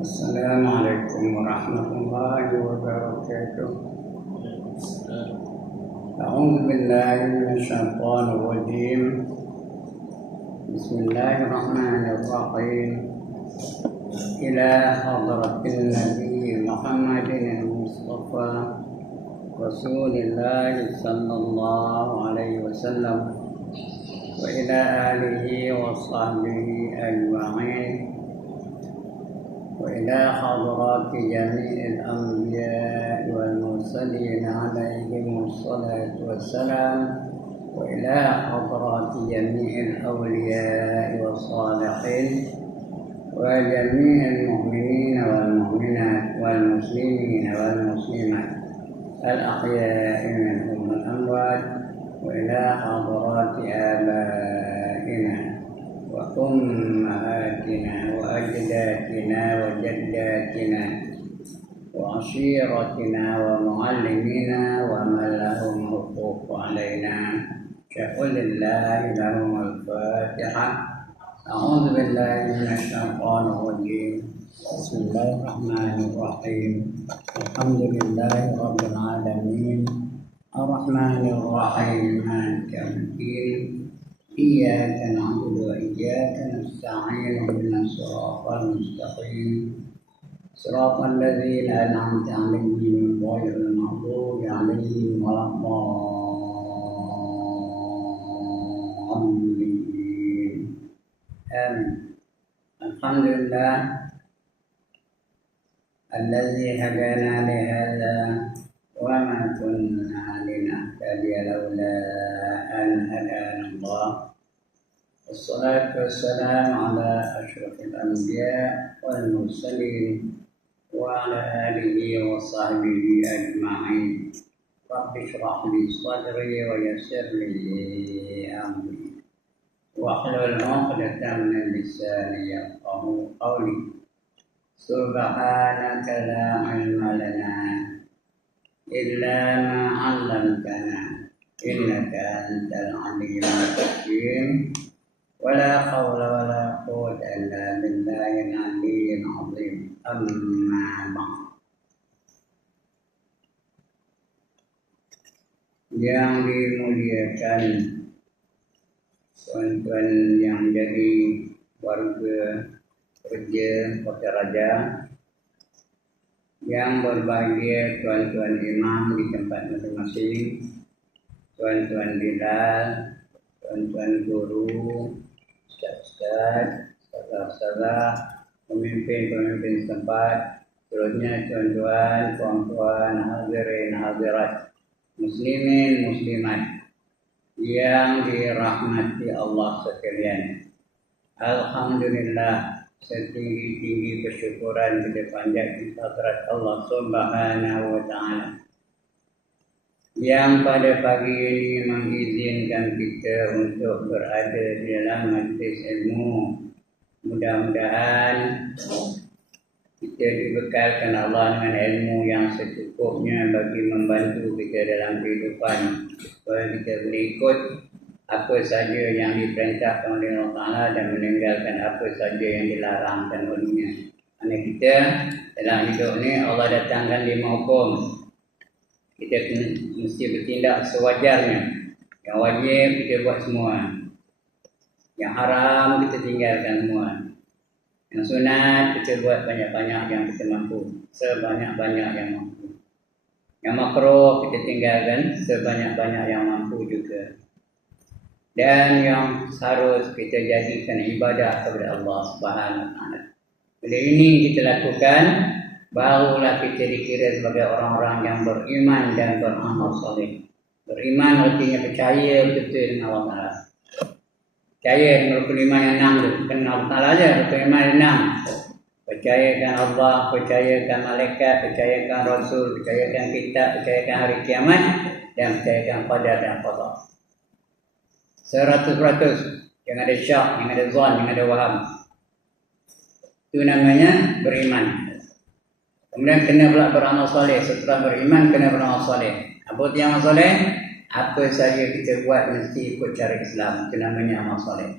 السلام عليكم ورحمة الله وبركاته. أعوذ بالله من الشيطان الرجيم. بسم الله الرحمن الرحيم. إلى حضرة النبي محمد المصطفى رسول الله صلى الله عليه وسلم وإلى آله وصحبه أجمعين وإلى حضرات جميع الأنبياء والمرسلين عليهم الصلاة والسلام وإلى حضرات جميع الأولياء والصالحين وجميع المؤمنين والمؤمنات والمسلمين والمسلمات الأحياء منهم والأموات وإلى حضرات آبائنا وأمهاتنا وأجدادنا وجداتنا وعشيرتنا ومعلمينا ومن لهم حقوق علينا كقل الله لهم الفاتحة. أعوذ بالله من الشيطان الرجيم. بسم الله الرحمن الرحيم. الحمد لله رب العالمين الرحمن الرحيم مالك يوم الدين إياك نعبد وإياك نستعين اهدنا الصراط المستقيم صراط الذين أنعمت عليهم غير المغضوب عليهم ولا الضالين آمين. الحمد لله الذي هدانا لهذا وما كنا لنهتدي لولا أن هدانا الله. والصلاة والسلام على أشرف الأنبياء والمرسلين وعلى آله وصحبه أجمعين. رب اشرح لي صدري ويسر لي أمري واحلل عقدة من لساني يفقهوا قولي. سبحانك لا علم لنا إلا ما علمتنا إنك أنت العليم الحكيم. ولا حول ولا قوة إلا بالله العلي العظيم. أما بعد. Yang dimuliakan tuan-tuan yang jadi warga kerja Kota Raja, yang berbahagia tuan-tuan imam di tempat masing-masing, tuan-tuan bilal, tuan-tuan guru, ustaz-ustaz, saudara-saudara, pemimpin-pemimpin setempat, seluruhnya tuan-tuan, puan-puan, hadirin hadirat, muslimin muslimat yang dirahmati Allah sekalian. Alhamdulillah, setinggi-tinggi bersyukuran kita panjat di hadirat Allah Subhanahu wa taala yang pada pagi ini mengizinkan kita untuk berada di dalam majlis ilmu. Mudah-mudahan kita dibekalkan Allah dengan ilmu yang secukupnya bagi membantu kita dalam kehidupan, supaya kita boleh ikut apa saja yang diperintahkan oleh Allah Ta'ala dan meninggalkan apa saja yang dilarangkan olehnya. Kerana kita dalam hidup ni Allah datangkan 5 hukum. Kita mesti bertindak sewajarnya. Yang wajib kita buat semua. Yang haram kita tinggalkan semua. Yang sunat kita buat banyak-banyak yang kita mampu. Sebanyak-banyak yang mampu. Yang makruh kita tinggalkan sebanyak-banyak yang mampu juga. Dan yang harus kita jadikan ibadah kepada Allah Subhanahu wa taala. Bila ini kita lakukan, barulah kita dikira sebagai orang-orang yang beriman dan beramal saleh. Beriman artinya percaya betul dengan Allah Taala. Percaya dengan rukun iman yang 6 tu, bukan Allah Taala aja, rukun iman yang 6. Percayakan Allah, percayakan malaikat, percayakan Rasul, percayakan kitab, percayakan hari kiamat, dan percayakan qadar dan qada. 100%, jangan ada syak, jangan ada zon, jangan ada waham. Itu namanya beriman. Kemudian kena pula beramal soleh. Setelah beriman kena beramal soleh. Apa itu amal soleh? Apa saja kita buat mesti ikut cara Islam. Itu namanya amal soleh.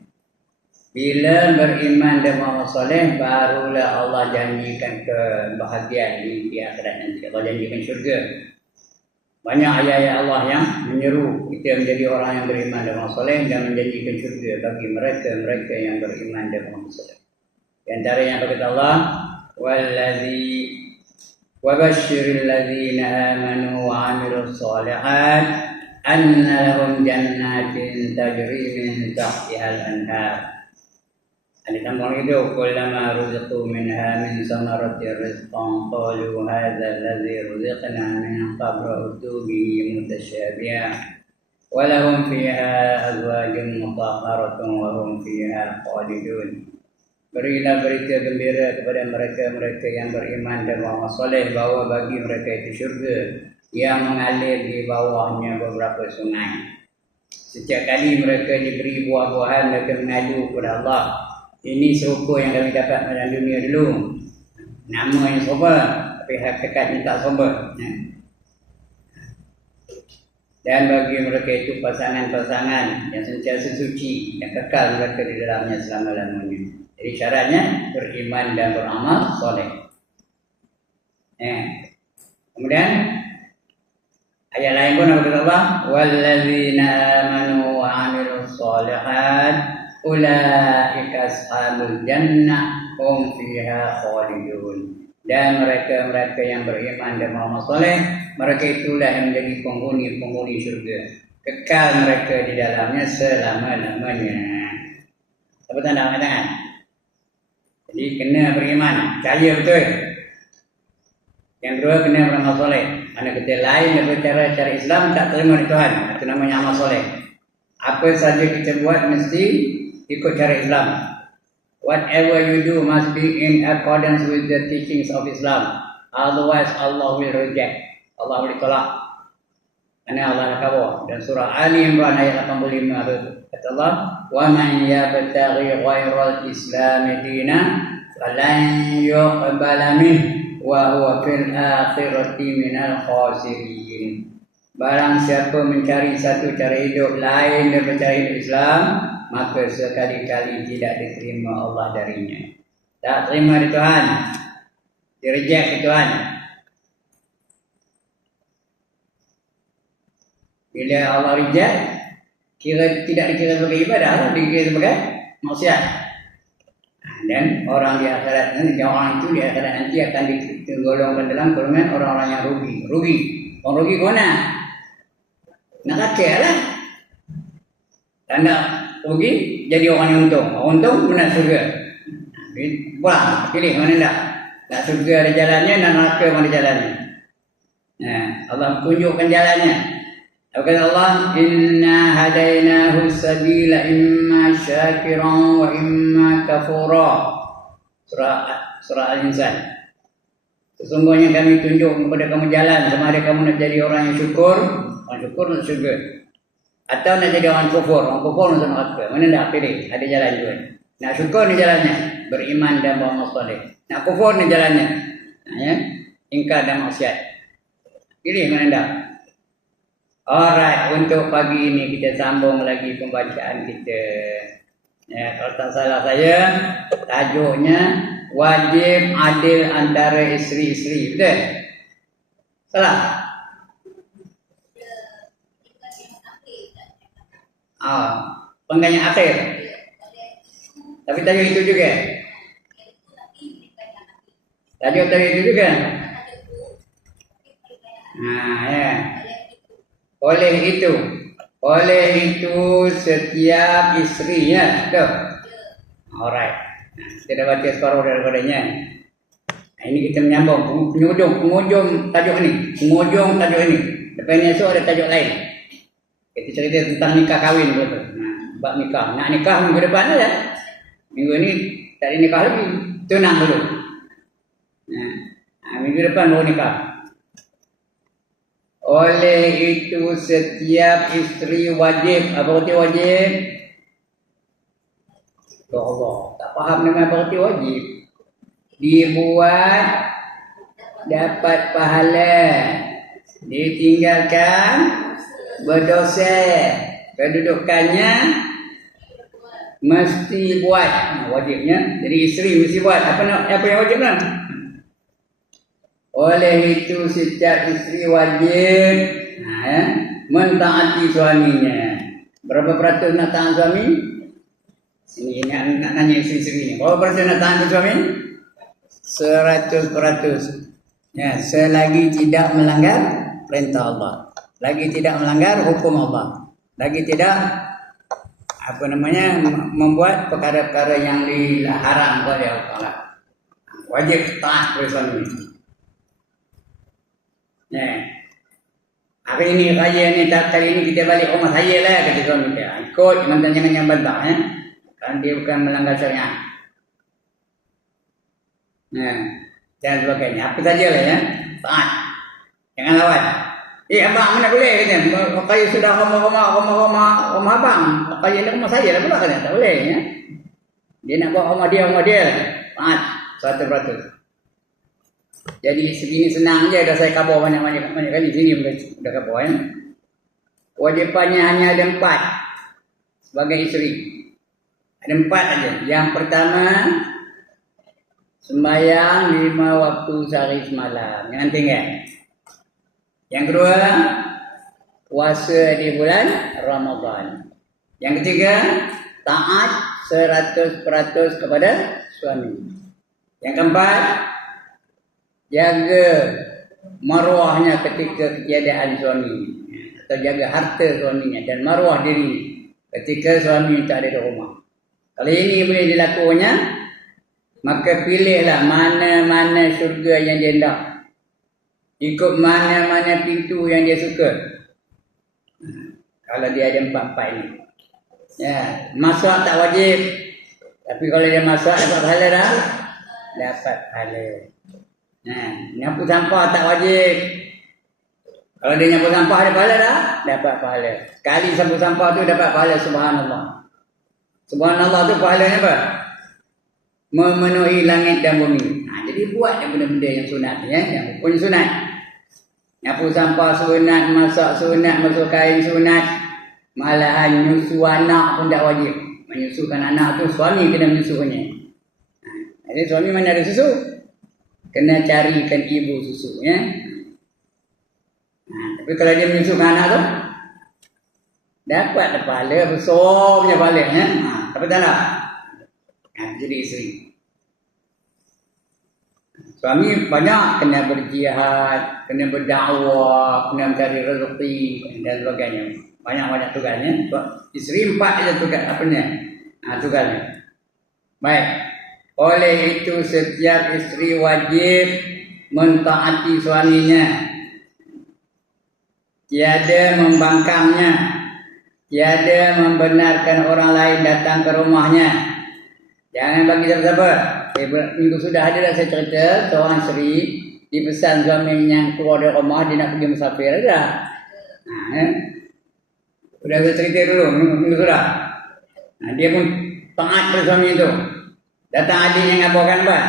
Bila beriman dan beramal soleh, barulah Allah janjikan kebahagiaan di akhirat nanti. Allah janjikan syurga. Banyak ayat-ayat Allah yang menyeru kita menjadi orang yang beriman dan beramal soleh dan menjanjikan syurga bagi mereka yang beriman dan beramal soleh. Di antara yang berkata Allah, وَبَشِّرِ الَّذِينَ آمَنُوا وَعَمِلُوا الصَّالِحَاتِ أَنَّ لَهُمْ جَنَّاتٍ تَجْرِي مِنْ تَحْتِهَا الْأَنْهَارُ. Ada tambang itu, kullama ruziqu minha min samaratir rizqan qalu hadza alladhi ruziqna min qablu utu bihi mutasyabiha wa lahum fiha azwajun mutahharatun wa hum fiha khalidun. Berilah berita gembira kepada mereka yang beriman dan beramal soleh bahawa bagi mereka itu syurga yang mengalir di bawahnya beberapa sungai. Setiap kali mereka diberi buah-buahan, mereka mengadu kepada Allah. Ini serupa yang kami dapat pada dunia dulu. Nama yang sober, tapi hakikatnya tak sober. Dan bagi mereka itu pasangan-pasangan yang sentiasa suci, yang kekal mereka di dalamnya selama-lamanya. Jadi syaratnya beriman dan beramal soleh. Kemudian ayat lain pun apa kata Allah? Walladzina amanu wa 'amilus sholihat ulaika ashabul jannah hum fiha khalidun. Dan mereka yang beriman dan beramal soleh, mereka itulah yang menjadi penghuni syurga. Kekal mereka di dalamnya selama-lamanya. Apa tanda angkat tangan? Jadi kena beriman, percaya betul. Yang kedua kena beramal soleh. Mana kita lain daripada cara Islam tak terima di Tuhan. Itu namanya amal soleh. Apa saja kita buat mesti ikut cara Islam. Whatever you do must be in accordance with the teachings of Islam. Otherwise Allah will reject. Allah boleh tolak. Karena Allah nak kawal. Dan surah Ali Imran ayat 85 kata Allah, "Wa man yabtaghi ghairal Islam dinan falan yuqbala minhu wa huwa fil akhirati minal khasirin." Barang siapa mencari satu cara hidup lain daripada cara hidup Islam, maka sekali-kali tidak diterima Allah darinya. Tak terima di Tuhan, direject di Tuhan. Bila Allah reject, tidak dikira sebagai ibadah, dikira sebagai maksiat. Dan orang di akhirat nanti, orang itu di akhirat nanti akan digolongkan dalam golongan orang-orang yang rugi. Orang rugi ke mana? Nak kakek lah. Tanda rugi jadi orang yang untung. Orang untung benar surga. Pulang, pilih mana nak. Nak surga ada jalannya, nak neraka mana jalannya. Allah tunjukkan jalannya. Kata Allah, inna hadainahu sabila imma syakiran wa imma kafura. Surah Al-Insan. Sesungguhnya kami tunjuk kepada kamu jalan, sama ada kamu nak jadi orang yang syukur, orang syukur nak syurga, atau nak jadi orang kufur nak neraka. Mana nak pilih? Ada jalan juga. Nak syukur ni jalannya, beriman dan beramal soleh. Nak kufur ni jalannya, ingkar dan maksiat. Pilih mana nak. Alright, untuk pagi ini kita sambung lagi pembacaan kita. Kalau tak salah saya, tajuknya wajib adil antara isteri-isteri. Betul? Salah? Penggantian akhir. Tapi tajuk itu juga. Tajuk itu juga. Oleh itu setiap isteri betul. Alright. Kita dah baca separuh daripadanya. Ini kita menyambung penghujung tajuk ini. Lepas ni esok ada tajuk lain. Kita cerita tentang nikah kahwin betul. Bab nikah. Nak nikah minggu depan saja. Minggu ni tak ada nikah lagi. Tunang dulu. Minggu depan baru nikah. Oleh itu setiap isteri wajib. Apa arti wajib? Ya Allah, tak faham nama apa arti wajib. Dibuat dapat pahala, ditinggalkan berdosa. Kedudukannya mesti buat. Wajibnya. Jadi isteri mesti buat. Apa yang wajib lah? Oleh itu setiap isteri wajib mentaati suaminya. Berapa peratus nak tahan suami? Ini nak nanya isteri-isteri ni. Berapa peratus nak tahan suami? 100%. Ya, selagi tidak melanggar perintah Allah, lagi tidak melanggar hukum Allah, lagi tidak membuat perkara-perkara yang dilarang oleh Allah, wajib taat kepada suami. Ya. Hari ini raya ni, kali ini kita balik rumah saya lah, kata suami dia. Ikut, jangan yang bantah kan dia bukan melanggar syariat. Dan sebagainya. Apa sajalah ya. Taat. Jangan lawan. Abang mana boleh kata. Kaya sudah rumah abang. Kaya nak rumah saya dah pula kata. Tak boleh ya. Dia nak buat rumah dia. Taat. 100%. Jadi segini senang je dah saya khabar banyak kali. Sini dah khabar ya. Wajibannya hanya ada 4 sebagai isteri. Ada 4 aja. Yang pertama, sembahyang 5 waktu sehari semalam. Jangan tinggal. Yang kedua, puasa di bulan Ramadan. Yang ketiga, taat 100% kepada suami. Yang keempat, jaga maruahnya ketika ketiadaan suami, atau jaga harta suaminya dan maruah diri ketika suami tak ada di rumah. Kalau ini boleh dilakukannya, maka pilihlah mana-mana syurga yang dia nak. Ikut mana-mana pintu yang dia suka. Kalau dia ada 4 ini. Ya, masak tak wajib. Tapi kalau dia masak dapat pahala dah. Dapat pahala. Nyapu sampah tak wajib. Kalau dia nyapu sampah ada pahala dah. Dapat pahala. Sekali sapu sampah tu dapat pahala, subhanallah. Subhanallah tu pahalanya apa? Memenuhi langit dan bumi. Jadi buat yang benda-benda yang sunat ya, yang pun sunat. Nyapu sampah sunat, masak sunat, masuk kain sunat. Malahan nyusu anak pun tak wajib. Menyusukan anak tu suami kena menyusukannya. Jadi suami mana ada susu? Kena carikan ibu susu ya. Tapi kalau dia menyusukan anak tu, dapat pahala besar punya pahala ya. Tapi tak nak. Jadi isteri. Suami banyak kena berjihad, kena berdakwah, kena mencari rezeki dan sebagainya. Banyak-banyak tugasnya. Isteri 4 aja tugas tugasnya. Baik. Oleh itu setiap isteri wajib mentaati suaminya. Tiada membangkangnya. Tiada membenarkan orang lain datang ke rumahnya. Jangan bagi siapa-siapa. Minggu sudah ada dah saya cerita seorang isteri dipesan suami yang keluar dari rumah, dia nak pergi musafir dah. Sudah saya cerita dulu minggu sudah. Dia pun taat pada suami itu. Datang adik yang ngabarkan apa?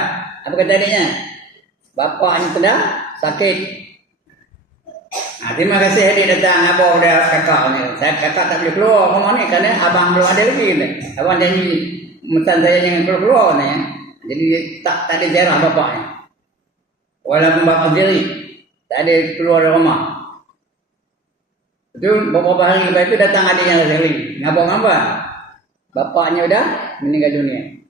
Apa kata adiknya? Bapaknya sedang sakit. Terima kasih adik datang ngabar pada kakaknya. Kakak tak boleh keluar rumah ni kerana abang belum ada lagi. Abang janji mesan saya jangan keluar ni. Jadi tak ada ziarah bapaknya. Walaupun bapak sendiri tak ada keluar dari rumah. Betul, beberapa hari lepas itu datang adiknya lagi. Ngapa-ngapa? Bapaknya dah meninggal dunia.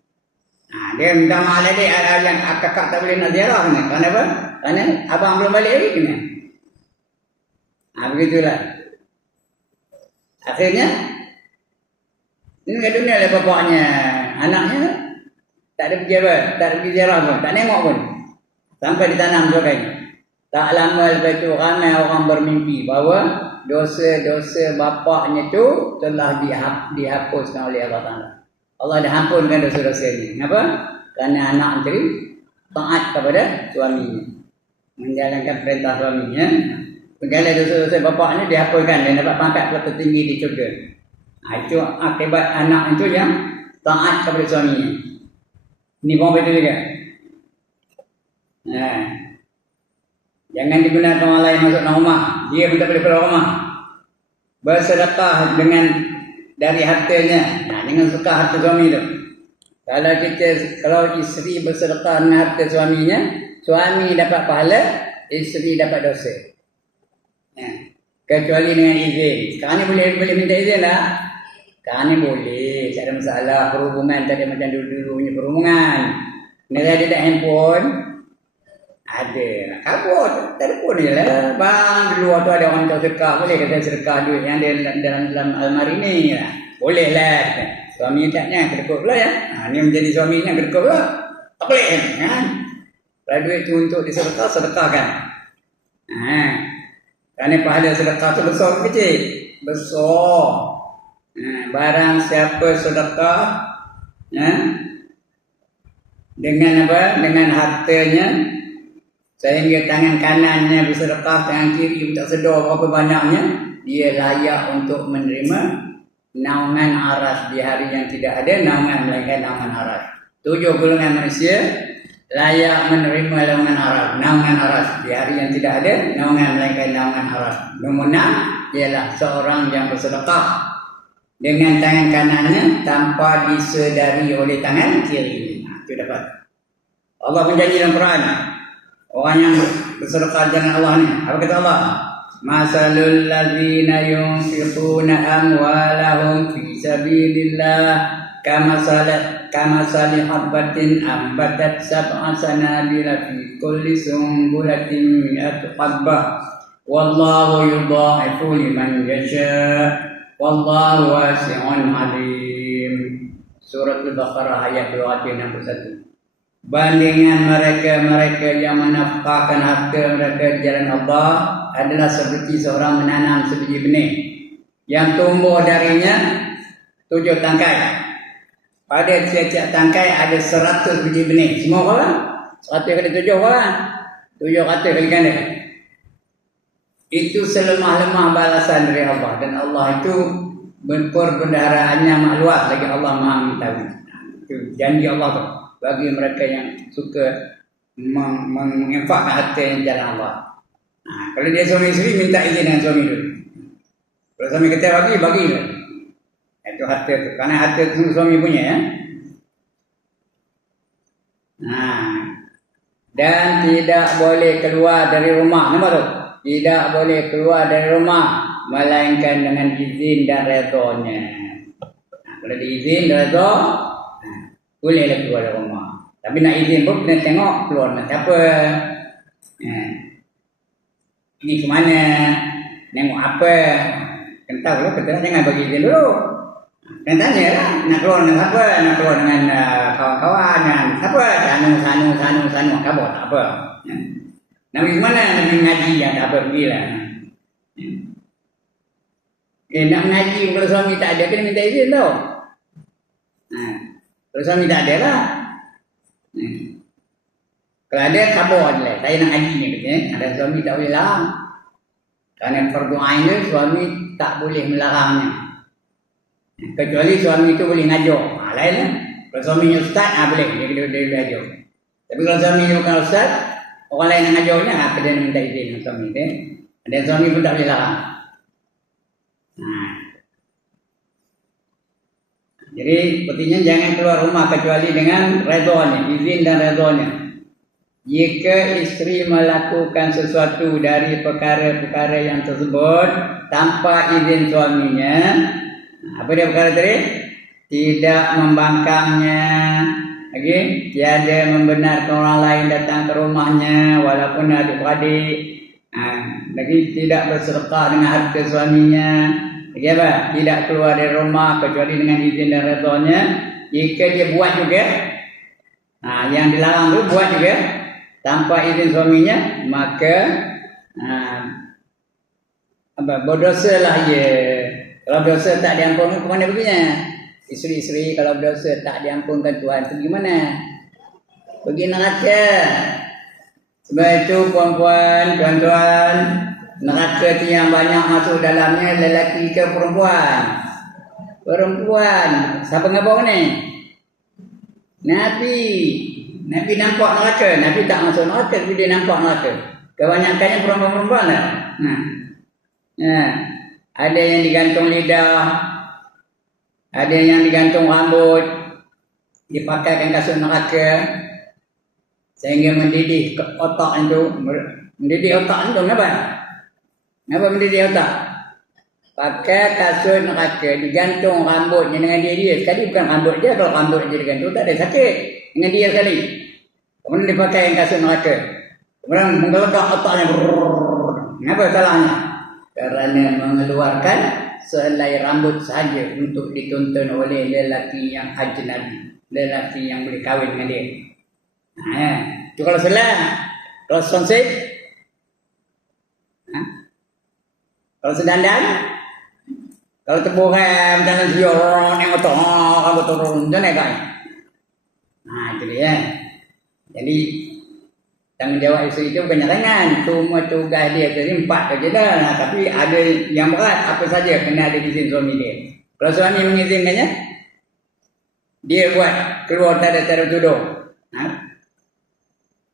Dia minta maaf adik yang kakak tak boleh nak ziarah ni. Kerana apa? Kerana abang belum balik lagi kena. Begitulah. Akhirnya meninggal dunia oleh bapaknya. Anaknya tak ada pergi apa? Tak ada pergi ziarah pun. Tak nengok pun. Sampai ditanam sebagainya. Tak lama lepas itu ramai orang bermimpi bahawa dosa-dosa bapaknya itu telah dihapuskan oleh Allah Ta'ala. Allah dah ampunkan dosa-dosa ini. Kenapa? Kerana anak menteri taat kepada suaminya. Menjalankan perintah suaminya. Segala dosa-dosa bapaknya dihapuskan dan dapat pangkat tertinggi di syurga. Itu akibat anak itu yang taat kepada suaminya. Ini pun betul juga. Jangan digunakan orang lain masuk dalam rumah. Dia pun tak boleh keluar rumah. Bersedekah dari hartanya. Nah, dengan suka harta suami tu. Kalau isteri bersedekah dengan harta suaminya, suami dapat pahala, isteri dapat dosa. Kecuali dengan izin. Sekarang ni boleh minta izin tak? Sekarang ni boleh. Tak ada masalah. Perhubungan tak ada macam dulu-dulu punya perhubungan. Negara ada tak handphone? Ada. Kabut. Telefon je lah. Bang, di luar tu ada orang tahu sedekah. Boleh kata sedekah duit yang ada dalam almari ni lah. Boleh lah. Suami taknya kedekut pula ya. Ni menjadi suaminya kedekut pula. Tak boleh kan? Kalau duit tu untuk disedekah, sedekahkan. Kerana pahala sedekah tu besar ke kecil? Besar. Barang siapa sedekah dengan apa? Dengan hartanya, sehingga tangan kanannya bersedekah, tangan kiri tak sedar berapa banyaknya, dia layak untuk menerima naungan aras di hari yang tidak ada naungan melainkan naungan aras. 7 golongan manusia layak menerima naungan aras di hari yang tidak ada naungan melainkan naungan aras. Nombor 6 ialah seorang yang bersedekah dengan tangan kanannya tanpa disedari oleh tangan kiri. Itu dapat. Allah berjanji dalam Quran, orang yang bersedekah dengan Allah ni, apa kata Allah? Masalul ladzina yunfiquna amwalahum fi sabilillah kamasali habbatin ambatat sab'a sanabila fi kulli sumbulatin mi'atu habbah wallahu yudha'ifu liman yasha wallahu wasi'un alim. Surah Al-Baqarah ayat 261. Bandingan mereka yang menafkahkan harta mereka di jalan Allah adalah seperti seorang menanam sebiji benih yang tumbuh darinya 7 tangkai. Pada tiap-tiap tangkai ada 100 biji benih. Semua orang 100 kali 7 orang 700 kali ganda. Itu selemah-lemah balasan dari Allah. Dan Allah itu perbendahaannya makluas lagi Allah Maha mengetahui. Itu janji Allah tu bagi mereka yang suka menginfakkan harta yang jalan Allah. Kalau dia suami isteri minta izin dengan suami dulu. Kalau suami kata bagi lah. Itu harta tu. Kerana harta tu suami punya ya. Dan tidak boleh keluar dari rumah. Nampak tu? Tidak boleh keluar dari rumah melainkan dengan izin dan redanya. Kalau diizin dan reda, bolehlah keluar dari rumah. Tapi nak izin pun kena tengok keluar dengan siapa. Ini ke mana? Nengok apa? Kena tahu lah, kata jangan bagi izin dulu. Kena tanya lah, nak keluar dengan siapa? Nak keluar dengan kawan-kawan, dengan siapa? Sanu, kabur tak apa. Nak pergi ke mana? Nak pergi ngaji yang tak apa, pergilah. Nak mengaji kalau suami tak ada, kena minta izin tau. Kalau suami tak ada lah. Kalau ada, kabur je lah. Saya nak ngaji ni katanya. Ada suami tak boleh larang. Kerana fardu ain dia, suami tak boleh melarangnya. Kecuali suami itu boleh ngajar. Lain lah. Kalau suaminya ustaz, boleh. Dia boleh ajar. Tapi kalau suaminya bukan ustaz, orang lain yang ngajarnya, apa dia nak minta izin dengan suami dia. Dan suami pun tak boleh larang. Jadi sepertinya jangan keluar rumah kecuali dengan redanya, izin dan redanya. Jika isteri melakukan sesuatu dari perkara-perkara yang tersebut tanpa izin suaminya, apa dia perkara tadi? Tidak membangkangnya, tiada membenarkan orang lain datang ke rumahnya walaupun adik-beradik, lagi tidak bersedekah dengan harta suaminya. Tidak keluar dari rumah kecuali dengan izin dan redanya. Jika dia buat juga, yang dilarang tu buat juga tanpa izin suaminya, maka berdosa lah dia. Kalau dosa tak diampunkan, ke mana perginya? Isteri-isteri kalau dosa tak diampunkan Tuhan, pergi mana? Pergi neraka. Sebab itu puan-puan, tuan-tuan, neraka tu yang banyak masuk dalamnya lelaki ke perempuan? Perempuan. Siapa ngabur ni? Nabi. Nabi nampak neraka. Nabi tak masuk neraka, tapi dia nampak neraka. Kebanyakannya perempuan-perempuan lah. Ada yang digantung lidah. Ada yang digantung rambut, dipakaikan kasut neraka sehingga mendidih ke otak itu. Mendidih otak itu kenapa? Kenapa mendidih otak? Pakai kasut neraka, digantung rambutnya dengan dia. Sekali bukan rambut dia, kalau rambut dia digantung tak ada sakit dengan dia sekali. Kemudian dipakai kasut neraka. Kemudian menggeledak otaknya. Kenapa salahnya? Kerana mengeluarkan sehelai rambut saja untuk ditonton oleh lelaki yang ajnabi, lelaki yang boleh kahwin dengan dia. Itu kalau salah. Kalau sonsip, kalau sedandan, kalau terburam jangan sior yang otak rambut turun jangan kan. Itu dia. Jadi tanggungjawab isteri itu bukan ringan, cuma tugas dia jadi 4 saja dah. Tapi ada yang berat, apa saja kena ada izin suami dia. Kalau suami mengizinkannya, dia buat keluar tak ada tudung.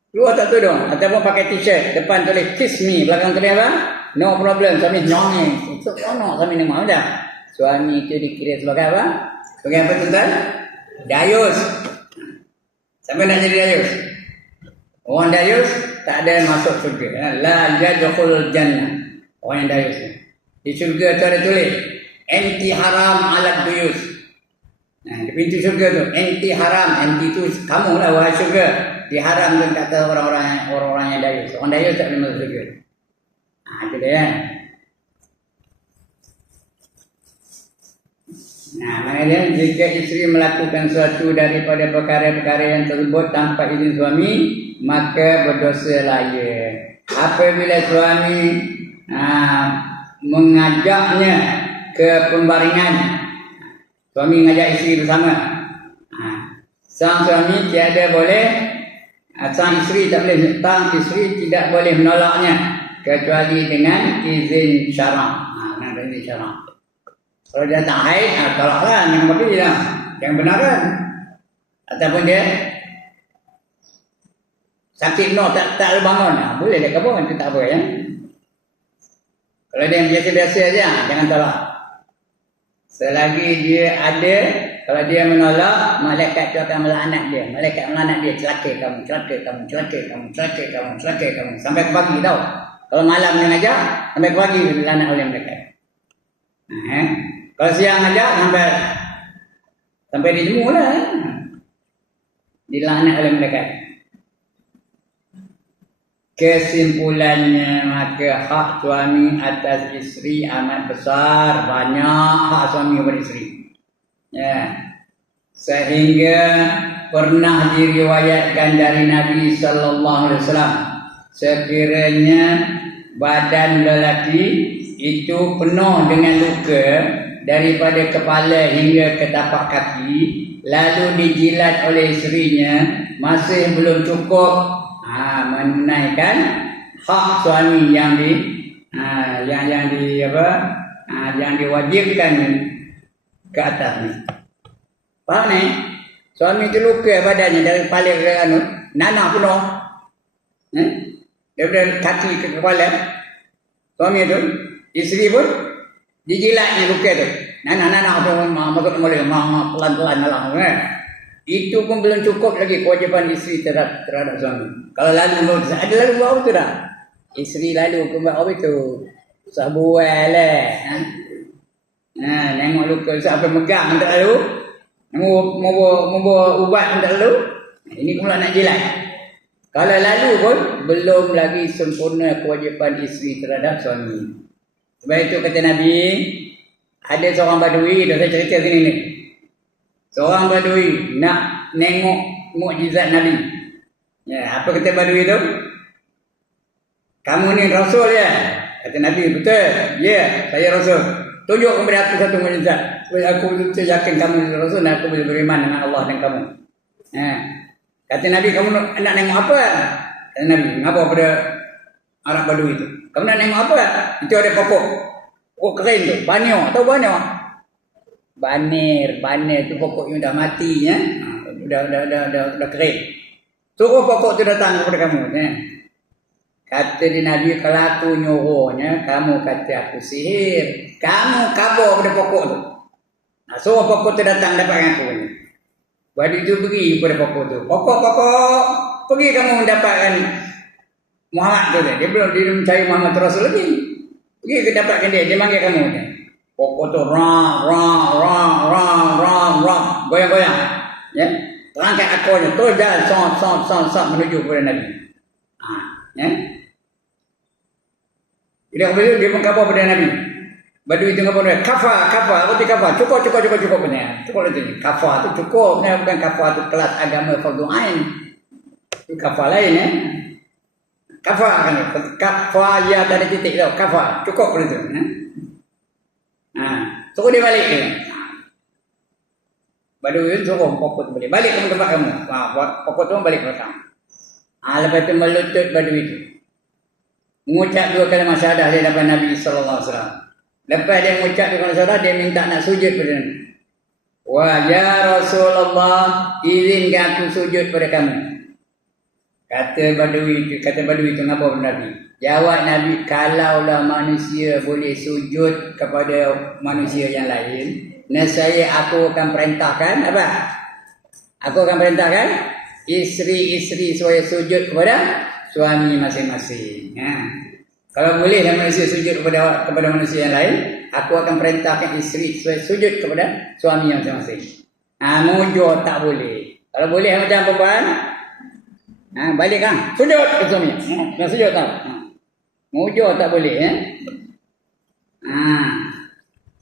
Keluar tak tudung, ataupun pakai t-shirt, depan tulis kiss me, belakang tulis apa? No problem, suami nyongeng. So, suami ni mahu dah. Suami itu dikira sebagai apa? Sebagai apa tuan? Dayus. Siapa nak jadi dayus? Orang dayus tak ada masuk syurga. La yadkhul jannah. Orang yang dayus. Di syurga tu ada tulis anti haram ala duyus. Di pintu syurga tu anti haram, anti tu kamu lah wahai syurga. Diharamkan kata orang-orang yang dayus. Orang dayus tak boleh masuk syurga. Itu dia. Maknanya jika isteri melakukan suatu daripada perkara-perkara yang tersebut tanpa izin suami, maka berdosalah ia. Apabila suami mengajaknya ke pembaringan, suami mengajak isteri bersama, sang suami tidak boleh, sang isteri tidak boleh menolaknya kecuali dengan izin syarak. Dengan izin syarak. Kalau dia tak haid, tolaklah, jangan bagi lah, jangan benarkan. Ataupun dia sakit tak bangun, boleh dia kabur, itu tak apa ya. Kalau dia yang biasa-biasa saja, jangan tolak. Selagi dia ada, kalau dia menolak, malaikat itu akan melaknat dia. Malaikat melaknat dia, celaka kamu, celaka kamu, celaka kamu, celaka kamu, celaka kamu. Sampai ke pagi tau. Kalau malam dia ngajak, sampai ke pagi dia dilaknat oleh malaikat. Kalau siang aja sampai dijemur lah. Dilaknat oleh malaikat. Kesimpulannya, maka hak suami atas isteri amat besar, banyak hak suami kepada isteri. Ya. Sehingga pernah diriwayatkan dari Nabi sallallahu alaihi wasallam, sekiranya badan lelaki itu penuh dengan luka daripada kepala hingga ke tapak kaki, lalu dijilat oleh isterinya, masih belum cukup menunaikan hak suami yang diwajibkan ke atas ni. Faham ni? Suami itu luka badannya dari kepala ke nanah penuh, daripada kaki ke kepala. Suami itu, isteri pun dijilatnya luka tu. Nanah tu masuk mulai pelan-pelan malam. Itu pun belum cukup lagi kewajipan isteri terhadap suami. Kalau lalu ada lalu buat apa tu dah? Isteri lalu buat apa tu? Sabuai lah. Nengok luka sampai megang tak lalu. Mau ubat tak lalu. Ini pula nak jilat. Kalau lalu pun belum lagi sempurna kewajipan isteri terhadap suami. Sebab itu kata Nabi, ada seorang badui, dah saya cerita sini ni. Seorang badui nak nengok mukjizat Nabi. Ya, apa kata badui tu? Kamu ni rasul ya? Kata Nabi, betul. Ya, saya rasul. Tunjuk kepada aku satu mukjizat. Supaya aku betul yakin kamu rasul dan aku boleh beriman dengan Allah dan kamu. Kata Nabi, kamu nak nengok apa? Kata Nabi, ngapa pada Arab badui itu? Kamu nak nengok apa? Itu ada pokok. Pokok kering tu, banyo. Tahu banyo? Banir tu pokok yang dah mati ya. Dah kering. Suruh pokok tu datang kepada kamu ya. Kata di Nabi, kalau aku nyuruhnya, kamu kata aku sihir. Kamu kabur pada pokok tu. So pokok tu datang dapat aku ni. Badu itu pergi kepada pokok tu. Pokok, pergi kamu mendapatkan Muhammad tu dia. Dia belum cari Muhammad Rasul lagi. Pergi ke dapatkan dia manggil kamu ni. Pokok tu rang, goyang-goyang. Ya. Terangkat akornya, terus jalan son menuju kepada Nabi. Ya. Dia mengkafar pada Nabi. Badu itu ngapa dia? Kafar, apa tu kafar? Cukup punya. Cukup itu. Kafar tu cukup, bukan kafar tu kelas agama fardu ain. Itu kafar lain ya. Kafar kan. Kafar ya tadi titik tu. Kafar, cukup itu ya. Suruh dia balik dia. Badu itu suruh pokok tu balik. Balik ke tempat kamu. Pokok tu balik ke belakang. Lepas tu melutut badu itu. Mengucap 2 kalimah syahadah di hadapan Nabi sallallahu alaihi wasallam. Lepas dia mengucap 2 kalimah syahadah, dia minta nak sujud pada Nabi. Wah ya Rasulullah, izinkan aku sujud pada kamu. Kata Badui itu ngapa pada Nabi? Jawab Nabi, kalaulah manusia boleh sujud kepada manusia yang lain, nescaya aku akan perintahkan apa? Aku akan perintahkan isteri-isteri supaya sujud kepada suami masing-masing. Kalau boleh manusia sujud kepada manusia yang lain, aku akan perintahkan isteri supaya sujud kepada suami masing-masing. Mujur tak boleh. Kalau boleh macam perempuan, balik kan, sujud ke suami. Sujud tau. Mujur tak boleh ya.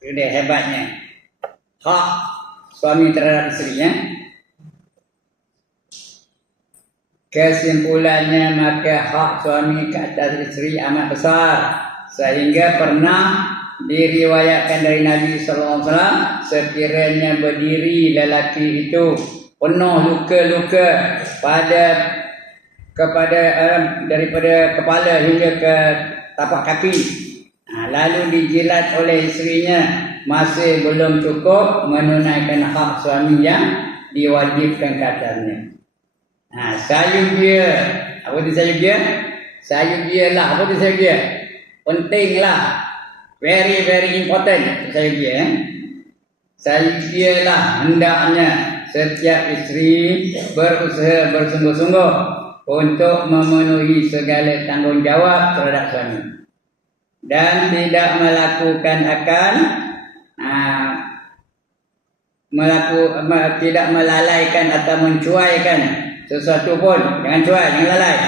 Itu dia hebatnya. Hak suami terhadap isteri ya. Kesimpulannya maka hak suami ke atas isteri amat besar, sehingga pernah diriwayatkan dari Nabi sallallahu alaihi wasallam, sekiranya berdiri lelaki itu penuh luka-luka daripada kepala hingga ke tapak kaki, lalu dijilat oleh isterinya, masih belum cukup menunaikan hak suami yang diwajibkan ke atasnya. Sayur dia. Apa tu sayur dia? Sayur dia lah. Apa tu sayur dia? Penting lah. Very, very important sayur dia. Sayur dia lah hendaknya setiap isteri berusaha bersungguh-sungguh untuk memenuhi segala tanggungjawab terhadap suami. Dan tidak tidak melalaikan atau mencuaikan sesuatu pun, jangan cuai, jangan lalai,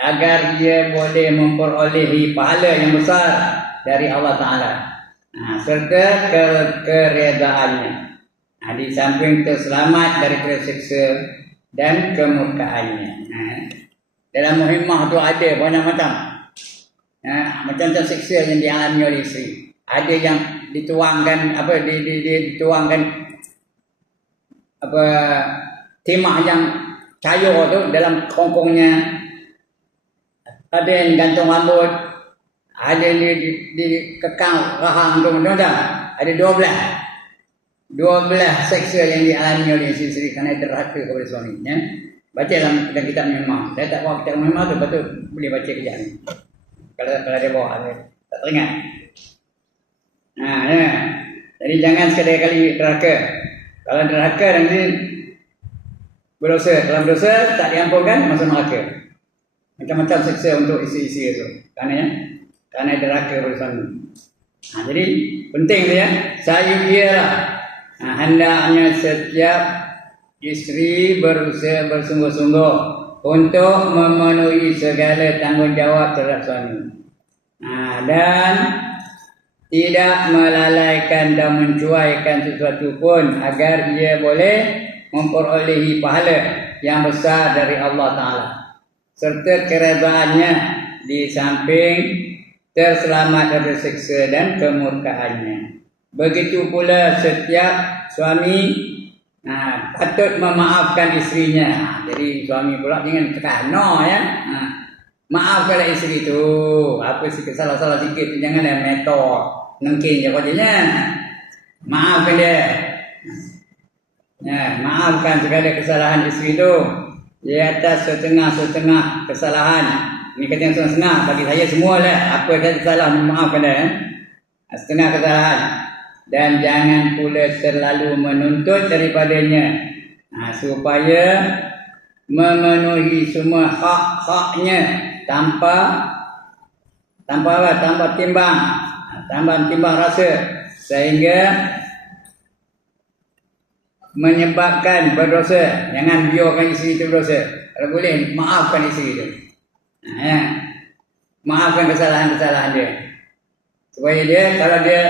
agar dia boleh memperolehi pahala yang besar dari Allah Ta'ala, serta keredaannya, di samping terselamat dari siksa dan kemurkaannya. Dalam muhimmah tu ada banyak macam, macam-macam siksa yang dialami oleh isteri. Ada yang dituangkan dituangkan timah yang cair tu dalam kongkongnya, ada yang gantung rambut, ada yang dikekang rahang tu, ada 12 seksa yang dialami oleh isteri kerana derhaka kepada suaminya. Baca dalam kitab Muhammad. Saya tak bawa kitab Muhammad tu, betul boleh baca kejap ni. Kalau dia bawa, tak teringat. Jadi jangan sekali-kali derhaka. Kalau derhaka nanti berdosa, dalam dosa tak diampunkan, masuk neraka. Macam-macam siksa untuk isi-isi itu. Kerana derhaka pada suami. Jadi penting tu ya. Sayur dia lah. Hendaknya setiap isteri berusaha bersungguh-sungguh untuk memenuhi segala tanggungjawab terhadap suami. Dan tidak melalaikan dan mencuaikan sesuatu pun agar ia boleh memperolehi pahala yang besar dari Allah Ta'ala, serta keredaannya di samping terselamat dari siksa dan kemurkaannya. Begitu pula setiap suami patut memaafkan isterinya. Jadi suami pula jangan tekan ya. Maafkanlah isteri tu. Apa sikit salah-salah sikit jangan metor nengkin je katanya. Maafkan dia. Maafkan segala kesalahan isteri itu di atas setengah-setengah kesalahan. Ini kata yang setengah-setengah, bagi saya semualah apa yang salah, maafkan dia. Setengah kesalahan dan jangan pula terlalu menuntut daripadanya, supaya memenuhi semua hak-haknya tanpa apa? Tanpa timbang rasa, sehingga menyebabkan berdosa. Jangan biarkan isteri itu berdosa. Kalau boleh, maafkan isteri itu. Maafkan kesalahan-kesalahan dia, supaya dia, kalau dia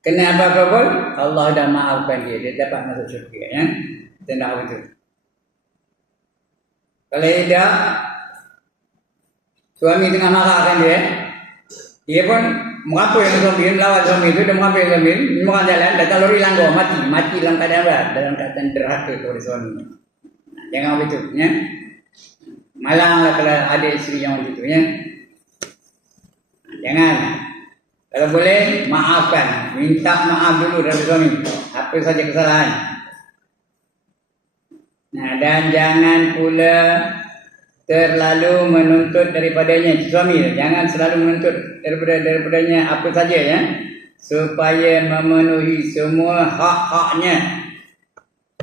kena apa-apa pun, Allah dah maafkan dia dapat masuk syurga. Kita nak begitu. Kalau tidak, suami tengah marahkan dia pun mengapa yang suami, lawan suami itu, dia mengapa yang suami, makan jalan, datang lori langgar, mati dalam keadaan apa? Dalam keadaan derhaka kepada suami. Jangan begitu, ya. Malanglah kalau ada isteri yang begitu, ya. Jangan. Kalau boleh, maafkan, minta maaf dulu dari suami, apa saja kesalahan. Dan jangan pula terlalu menuntut daripadanya, suami. Jangan selalu menuntut daripadanya apa saja, ya, supaya memenuhi semua hak-haknya.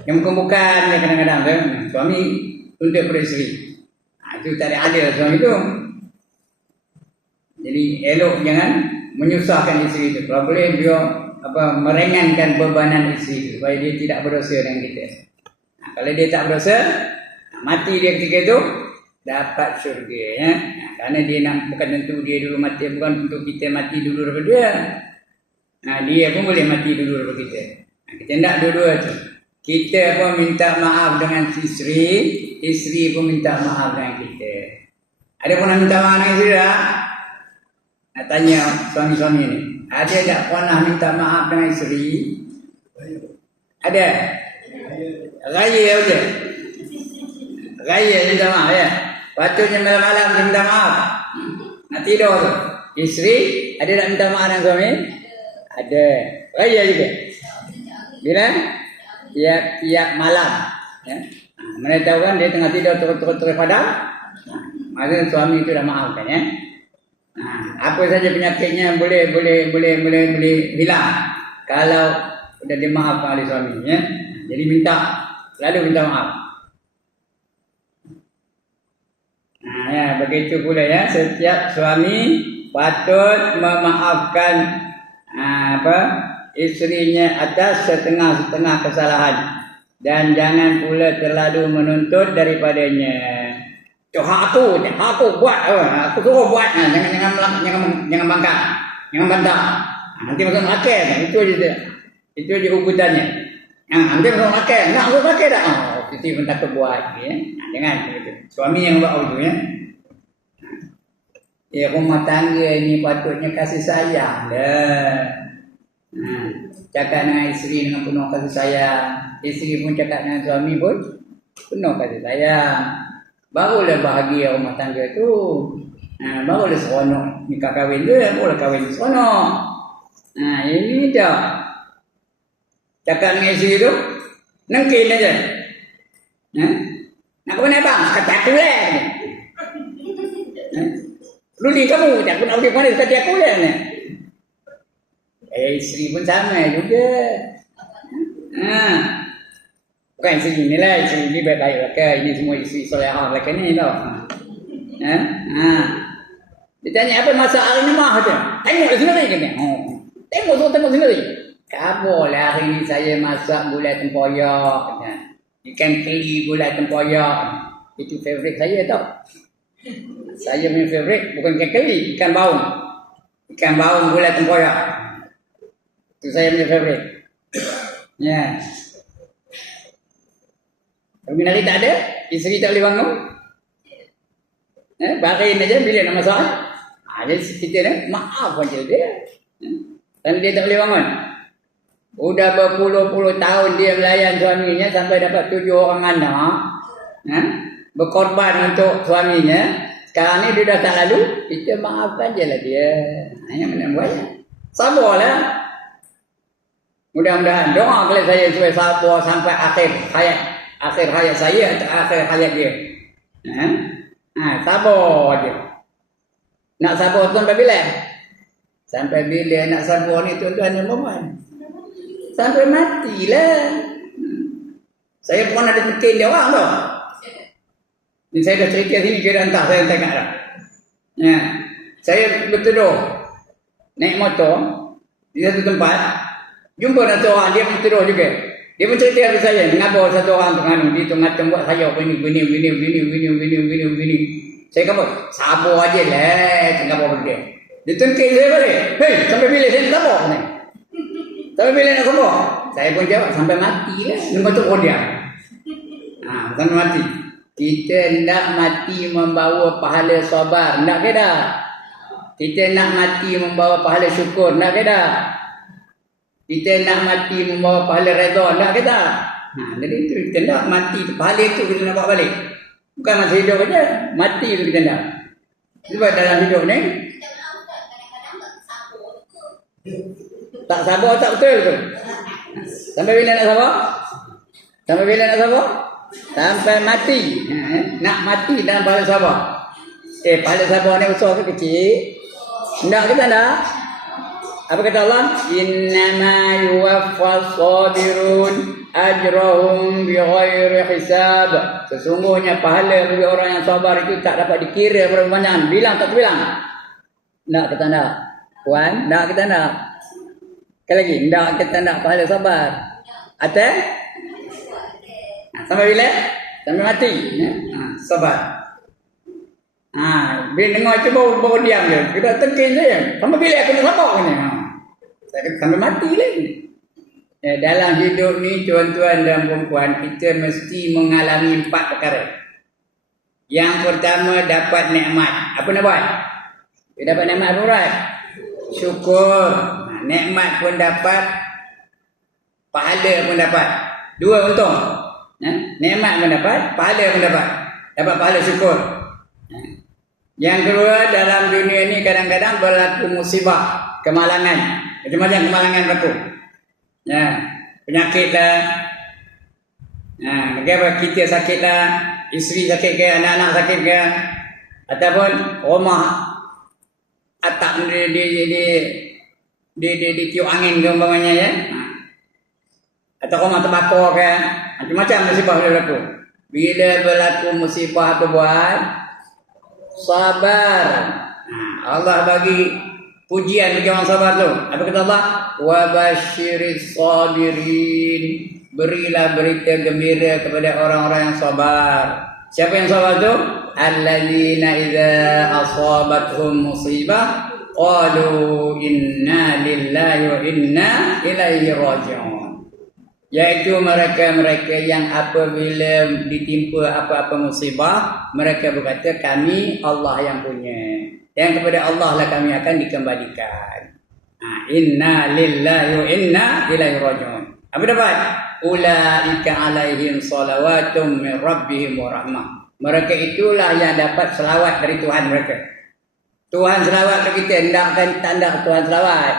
Yang bukan ya, kadang-kadang suami tuntut pada isteri. Itu tak ada adil suami itu. Jadi elok jangan menyusahkan isteri itu. Kalau boleh dia meringankan bebanan isteri itu, supaya dia tidak berdosa dengan kita. Kalau dia tak berdosa, mati dia ketika itu, dapat syurga, ya. Kerana dia bukan tentu dia dulu mati, bukan untuk kita mati dulu daripada dia. Dia pun boleh mati dulu daripada kita. Kita tidak dua-dua tu. Kita pun minta maaf dengan isteri, isteri pun minta maaf dengan kita. Ada pernah minta maaf dengan isteri tak? Nak tanya suami-suami ni, ada tak pernah minta maaf dengan isteri? Ada? Raya aja. Raya minta maaf, ya. Patutnya malam-malam dia minta maaf. Nak tidur tu. Isteri ada tak minta maaf dengan suami? Ada. Raya juga. Bila? Tiap malam, ya. Mana tahu kan dia tengah tidur terus padam. Maka suami itu dah maafkan, ya. Apa saja penyakitnya boleh hilang kalau sudah dimaafkan oleh suami, ya. Jadi selalu minta maaf. Ya, begitu pula, ya, setiap suami patut memaafkan isterinya atas setengah-setengah kesalahan, dan jangan pula terlalu menuntut daripadanya. Hak aku buat, aku suruh buat, jangan bangkang, jangan bantah. Nanti masuk neraka, itu aja ugutannya. Nanti masuk neraka, nak masuk neraka dah. Kita pun takut buat, ya. Jangan begitu. Suami yang buat itu, ya. Rumah tangga ini patutnya kasih sayang dah. Cakap dengan isteri dengan penuh kasih sayang, isteri pun cakap dengan suami pun penuh kasih sayang. Barulah bahagia rumah tangga tu. Barulah seronok nikah kahwin tu, barulah kahwin seronok. Ini dah. Cakap dengan isteri tu, nengkin aja. Nak ke mana bang? Kata aku lah. Luli kamu, tak pun nak pergi mana kata aku lah. Isteri pun sama juga. Bukan isteri ni lah, isteri ni baik-baik lah ke. Ini semua isteri solehah lah ke ni tau. Dia tanya apa masalah ni mah tu. Tengok sendiri kan. Tengok sendiri. Kabar lah hari ni saya masak gulai tempoyak. Ikan keli gulai tempoyak. Itu favourite saya tau. Saya punya favourite bukan ikan keli, ikan baung. Ikan baung gulai tempoyak. Itu saya punya favourite. Ya. Tapi nanti tak ada, isteri tak boleh bangun. Barin aja bila nak masak. Jadi kita ni maaf aja dia. Dan dia tak boleh bangun. Udah berpuluh-puluh tahun dia melayan suaminya sampai dapat 7 orang anak. Berkorban untuk suaminya. Sekarang ni dia dah tak lalu, kita maafkan je lah dia. Hanya mana buat. Sabarlah. Mudah-mudahan doa kalau saya supaya sabar sampai akhir hayat saya atau akhir hayat dia. Sabar je. Nak sabar sampai bila? Sampai bila nak sabar ni tuan-tuan dan puan-puan? Sampai matilah. Saya pun ada tekin dia orang tau. Ni saya dah cerita sini kira entah saya tengok dah. Ya. Saya berteduh naik motor di satu tempat, jumpa satu orang dia pun tidur juga. Dia pun cerita kepada saya, mengapa satu orang tu dia tu ngata buat saya begini. Saya kata, sabar aja lah, kenapa benda. Dia tengking saya balik. Hei, sampai bila saya nak sabar ni? Sampai bila nak sabar? Saya pun jawab, sampai mati lah. Nunggu tu dia. Sampai mati. Kita nak mati membawa pahala sabar. Nak ke tak? Kita nak mati membawa pahala syukur. Nak ke tak? Kita nak mati membawa pahala redha. Nak ke tak? Jadi itu kita nak mati. Pahala itu kita nak bawa balik. Bukan masa hidup saja. Mati itu kita nak. Sebab dalam hidup ni tak sabar tak betul tu. Sampai bila nak sabar? Sampai bila nak sabar? Sampai mati. Nak mati dalam pahala sabar. Pahala sabar ni besar ke kecil? Tak ke tak? Apa kata Allah? Innama yuwaffas sabirun ajrahum bighairi hisab. Sesungguhnya pahala bagi orang yang sabar itu tak dapat dikira berapa banyak. Bilang tak bilang? Nak ke tak nak? Puan, nak ke tak nak? Sekali lagi, nak ke tak nak pahala sabar? Atau? Sampai bila? Sampai mati. Sabar. Bila dengar itu baru diam je. Kita tengking je. Sampai bila aku nak sabar ni? Saya kata sampai mati lagi. Dalam hidup ni tuan-tuan dan perempuan, kita mesti mengalami 4 perkara. Yang pertama, dapat nikmat. Apa nak buat? Kita dapat nikmat apa buat? Syukur. Nikmat pun dapat, pahala pun dapat. 2 untung. Nikmat pun dapat, pahala pun dapat. Dapat pahala syukur. Yang kedua, dalam dunia ni kadang-kadang berlaku musibah, kemalangan. Macam-macam kemalangan berlaku. Penyakit lah. Bagaimana kita sakit lah, isteri sakit ke, anak-anak sakit ke, ataupun rumah atap di tiup angin ke umpamanya ya. Atau rumah terbakar ke, macam-macam musibah boleh berlaku. Bila berlaku musibah apa buat? Sabar. Allah bagi pujian bagi orang sabar tu. Apa kata Allah? Wa basyiris sabirin. Berilah berita gembira kepada orang-orang yang sabar. Siapa yang sabar tu? Alladzina idza asabathum musibah qalu inna lillahi wa inna ilaihi raji'un. Yaitu mereka-mereka yang apabila ditimpa apa-apa musibah, mereka berkata kami Allah yang punya. Dan kepada Allah lah kami akan dikembalikan. Inna lillahi wa inna ilaihi raji'un. Apa dapat? Ulaika alaihim salawatum min rabbihim wa rahmah. Mereka itulah yang dapat selawat dari Tuhan mereka. Tuhan selawat kepada kita, hendakkan tanda Tuhan selawat.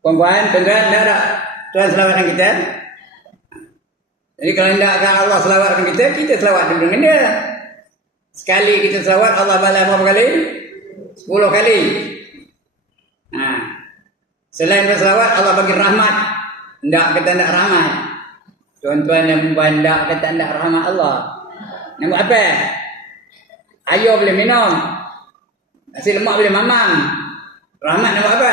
Puan-puan, tuan-tuan, tak Tuhan selawatkan kita? Jadi kalau hendakkan Allah selawatkan kita, kita selawat dulu dengan dia. Sekali kita selawat, Allah balas berapa kali? 10 kali. Selain berselawat, Allah bagi rahmat. Hendak kita nak rahmat. Tuan-tuan yang membandak kata nak rahmat Allah. Nak buat apa? Air boleh minum. Nasi lemak boleh mamam. Rahmat nak buat apa?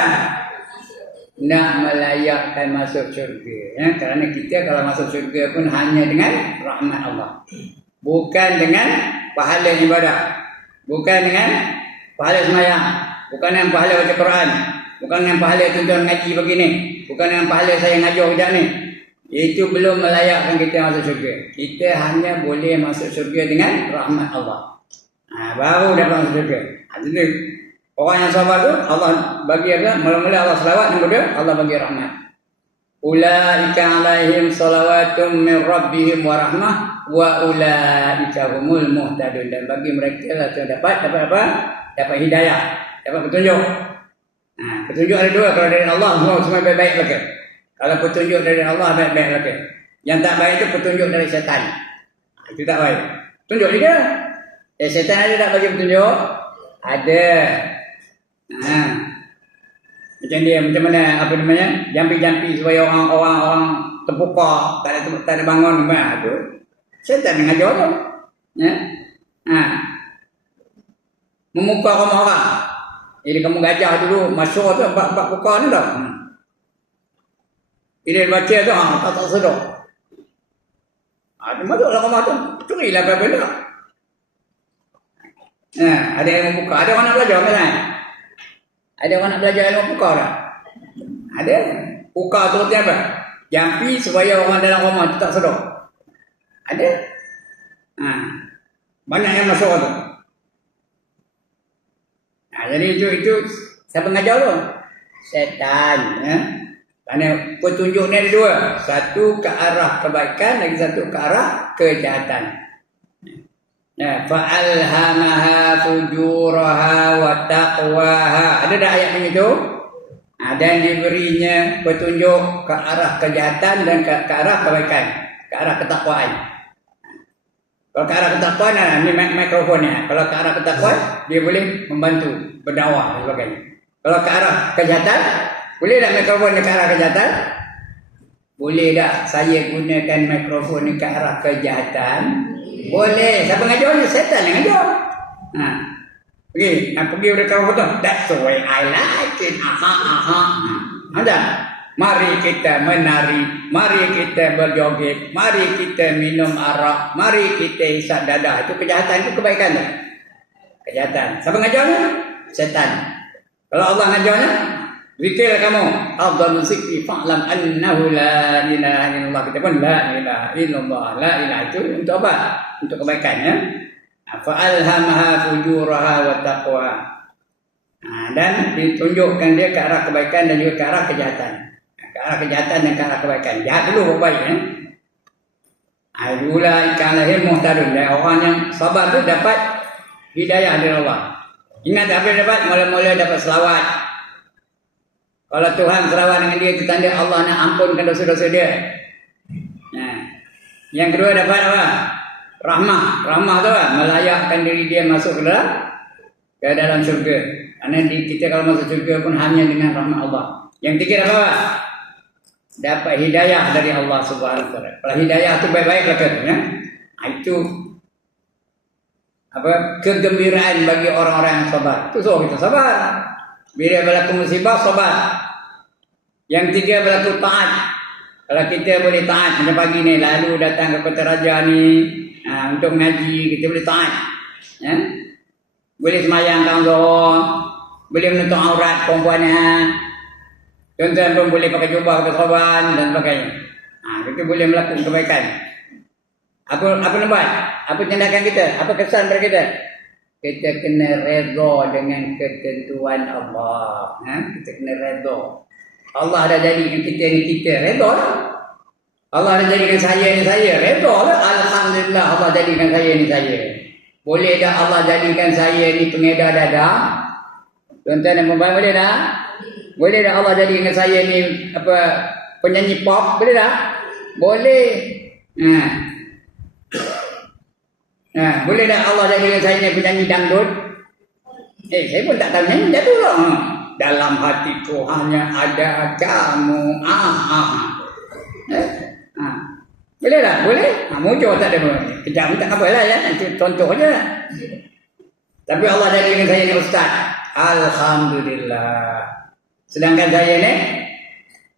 Nak melayakkan masuk syurga. Kerana kita kalau masuk syurga pun hanya dengan rahmat Allah. Bukan dengan pahala ibadah. Bukan dengan pahala sembahyang. Bukan dengan pahala baca Quran. Bukan dengan pahala tuan-tuan ngaji begini. Bukan dengan pahala saya ngajar kejap ni. Itu belum melayakkan kita masuk syurga. Kita hanya boleh masuk syurga dengan rahmat Allah. Baru dapat masuk syurga. Jadi orang yang sabar tu Allah bagi apa? Mula-mula Allah selawat, yang kedua Allah bagi rahmat. Ulaika alaihim salawatum min rabbihim wa rahmah wa ulaika humul muhtadun. Dan bagi mereka lah yang dapat apa? Dapat hidayah, dapat petunjuk. Petunjuk ada 2. Kalau dari Allah semua baik-baik lagi. Kalau petunjuk dari Allah baik-baik lagi. Yang tak baik itu petunjuk dari syaitan. Itu tak baik. Tunjuk dia. Syaitan ada tak bagi petunjuk? Ada. Macam dia, macam mana, apa namanya, jampi-jampi supaya orang-orang terbuka, tak ada bangun, tu. Setan dengan ajar tu. Ya? Memuka rumah orang. Jadi kamu gajah dulu, masyur tu, bak buka ni dah. Bila baca tu, tak sedar. Dia masuk dalam rumah tu, curilah apa benda. Ada yang membuka, ada orang nak belajar kan? Ada orang nak belajar ilmu buka tak? Ada. Buka tu apa? Jampi supaya orang dalam rumah tu tak sedar. Ada. Banyak yang masuk tu. Jadi itu siapa mengajar tu? Setan. Kerana petunjuk ni ada dua. Satu ke arah kebaikan, lagi satu ke arah kejahatan. Fa'alhamaha fujuraha wa taqwaha. Ada tak ayat begitu? Dan diberinya petunjuk ke arah kejahatan dan ke arah kebaikan, ke arah ketakwaan. Kalau ke arah ketakwaan, ni mikrofonnya. Kalau ke arah ketakwaan, dia boleh membantu berdakwah dan sebagainya. Kalau ke arah kejahatan, boleh tak mikrofon ni ke arah kejahatan? Boleh tak saya gunakan mikrofon ni ke arah kejahatan? Boleh. Siapa ngajar ni? Setan yang ngajar. Pergi pada kawan tu. That's the way I like it. Ada. Mari kita menari, mari kita berjoget, mari kita minum arak, mari kita isap dadah. Itu kejahatan, itu kebaikan tu. Kejahatan. Siapa ngajarnya? Setan. Kalau Allah ngajarnya, zikir kamu. Afdalul zikri fa'lam annahu la ilaha illallah. Kita pun la ilaha illallah. La ilaha itu untuk apa? Untuk kebaikan ya. Fa'alhamaha fujuraha wa taqwa. Dan ditunjukkan dia ke arah kebaikan dan juga ke arah kejahatan. Ke arah kejahatan dan ke arah kebaikan. Jahat dulu baik ya. Ulaika alaihim muhtadun. Dan orang yang sabar tu dapat hidayah dari Allah. Ingat apa dia dapat? Mula-mula dapat selawat. Kalau Tuhan selawat dengan dia, itu tanda Allah nak ampunkan dosa-dosa dia. Yang kedua dapat apa? Rahmah. Rahmah tu apa? Melayakkan diri dia masuk ke dalam syurga. Kerana kita kalau masuk syurga pun hanya dengan rahmat Allah. Yang ketiga dapat apa? Dapat hidayah dari Allah Subhanahu Wa Taala. Kalau hidayah tu baik-baik katanya. Itu kegembiraan bagi orang-orang yang sabar. Itu so kita sabar. Bila berlaku musibah, sabar. Yang tiga berlaku taat. Kalau kita boleh taat macam pagi ni, lalu datang ke kota raja ni untuk mengaji, kita boleh taat. Ya? Boleh semayang tahun zuhur, boleh menutup aurat perempuannya. Tuan-tuan pun boleh pakai jubah, pakai sorban dan sebagainya. Kita boleh melakukan kebaikan. Apa nak buat? Apa tindakan kita? Apa kesan pada kita? Kita kena redha dengan ketentuan Allah. Kita kena redha. Allah dah jadikan kita ni kita, redha lah. Allah dah jadikan saya ni saya, redha lah. Alhamdulillah Allah jadikan saya ni saya. Boleh dah Allah jadikan saya ni pengedar dadah? Tuan-tuan dan puan-puan boleh dah? Boleh dah Allah jadikan saya ni penyanyi pop? Boleh dah? Boleh. Boleh dah Allah jadikan saya ni penyanyi dangdut? Saya pun tak tahu nyanyi jatuh lah. Dalam hatiku hanya ada kamu. Boleh tak? Boleh? Muncul tak ada. Kejam tak apa lah ya. Itu contoh je. Tapi Allah jadikan saya ni ustaz. Alhamdulillah. Sedangkan saya ni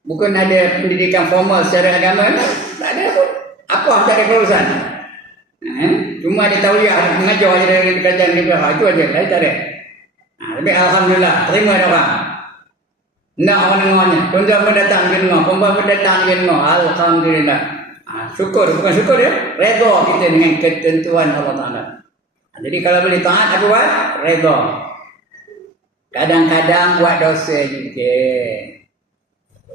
bukan ada pendidikan formal secara agama ni. Tak ada pun. Apa cari kelulusan? Cuma dia tahu dia mengajar je dari kerajaan negara. Itu aja. Lain tak ada. Tapi alhamdulillah. Terima dia orang. Nak orang dengarnya. Tuan-tuan pun datang dia dengar. Perempuan pun datang dia dengar. Alhamdulillah. Syukur. Bukan syukur ya. Redha kita dengan ketentuan Allah Ta'ala. Jadi kalau boleh taat apa buat? Redha. Kadang-kadang buat dosa juga.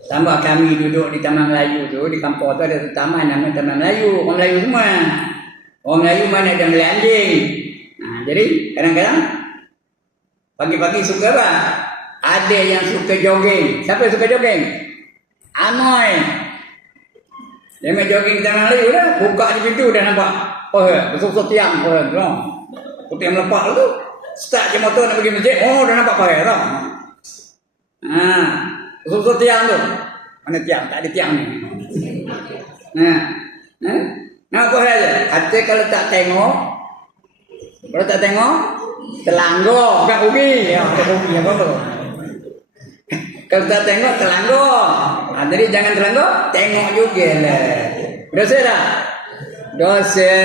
Tambah kami duduk di Taman Melayu tu. Di kampung tu ada taman namanya Taman Melayu. Orang Melayu semua. Orang Melayu mana ada melih anjing. Jadi kadang-kadang pagi-pagi suka apa? Ada yang suka jogging. Siapa yang suka jogging? Amoy. Dia main jogging di Taman Melayu dah. Buka di pintu dah nampak. Besar-besar tiang. Tiang melepak tu. Start je motor nak pergi masjid. Dah nampak pakai tau. Usul tiang tu. Mana tiang? Tak ada tiang ni. Nah, kau aja. Hati kalau tak tengok, telanggo, bukan ubi. Ya, ubi apa tu? Kalau tak tengok, telanggo. Jadi jangan telanggo, tengok juga lah. Dosa tak? Dosa.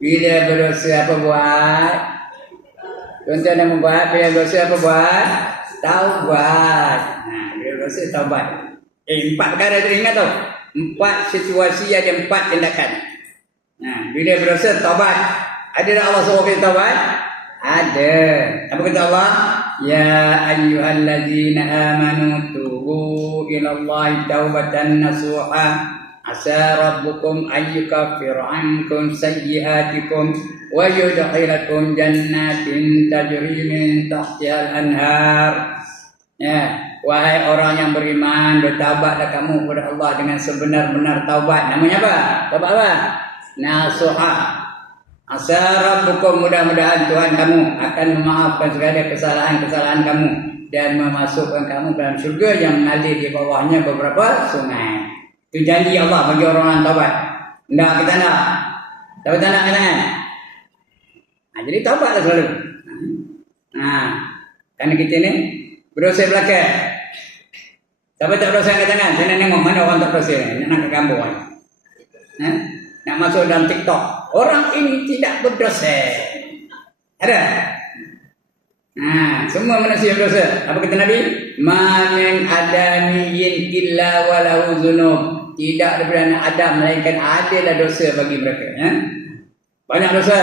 Bila berdosa apa buat? Contoh nak membuat, bila dosa apa buat? Taubat. Bila dosa taubat. 4 perkara teringat tau. 4 situasi ada 4 tindakan. Bila berdosa taubat. Ada tak Allah suruh kita taubat? Ada. Apa kata Allah? Ya ayyuhallazina amanu tubu ilallahi taubatan nasuha. Asa rabbukum ayyukaffir ankum sayyiatikum wa yudkhilakum jannatin tajri min tahtiha al-anhar. Ya, wahai orang yang beriman, bertaubatlah kamu kepada Allah dengan sebenar-benar taubat. Namanya apa? Taubat apa? Nasuha. Asa rabbukum, mudah-mudahan Tuhan kamu akan memaafkan segala kesalahan-kesalahan kamu dan memasukkan kamu dalam syurga yang mengalir di bawahnya beberapa sungai. Itu janji Allah bagi orang yang taubat. Enggak, kita nak. Tapi tak nak kan? Jadi taubatlah selalu. Karena kita ni berdosa belakang. Siapa tak berdosa angkat tangan? Saya nak tengok mana orang tak berdosa. Nak ke kampung kan? Nak masuk dalam TikTok. Orang ini tidak berdosa. Ada? Semua manusia berdosa. Apa kata Nabi? Ma min adamiyyin illa walahu dzunub. Tidak daripada anak Adam melainkan adalah dosa bagi mereka. Banyak dosa.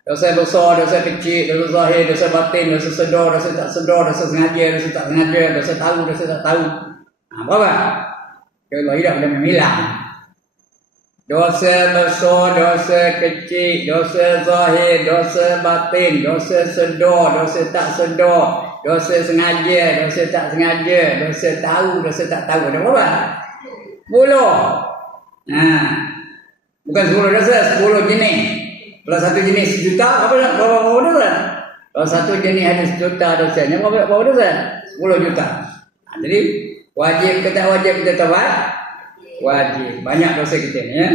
Dosa besar, dosa kecil, dosa zahir, dosa batin, dosa sedar, dosa tak sedar, dosa sengaja, dosa tak sengaja, dosa tahu, dosa tak tahu. Apa? Kalau hidup dia memilang. Dosa besar, dosa kecil, dosa zahir, dosa batin, dosa sedar, dosa tak sedar, dosa sengaja, dosa tak sengaja, dosa tahu, dosa tak tahu. Ada berapa? 10. Bukan 10 dosa, 10 jenis. Kalau satu jenis 1 juta, berapa dosa? Kalau satu jenis ada 1 juta dosanya, berapa dosa? 10 juta. Jadi wajib ke tak wajib kita taubat? Wajib. Banyak dosa kita ni.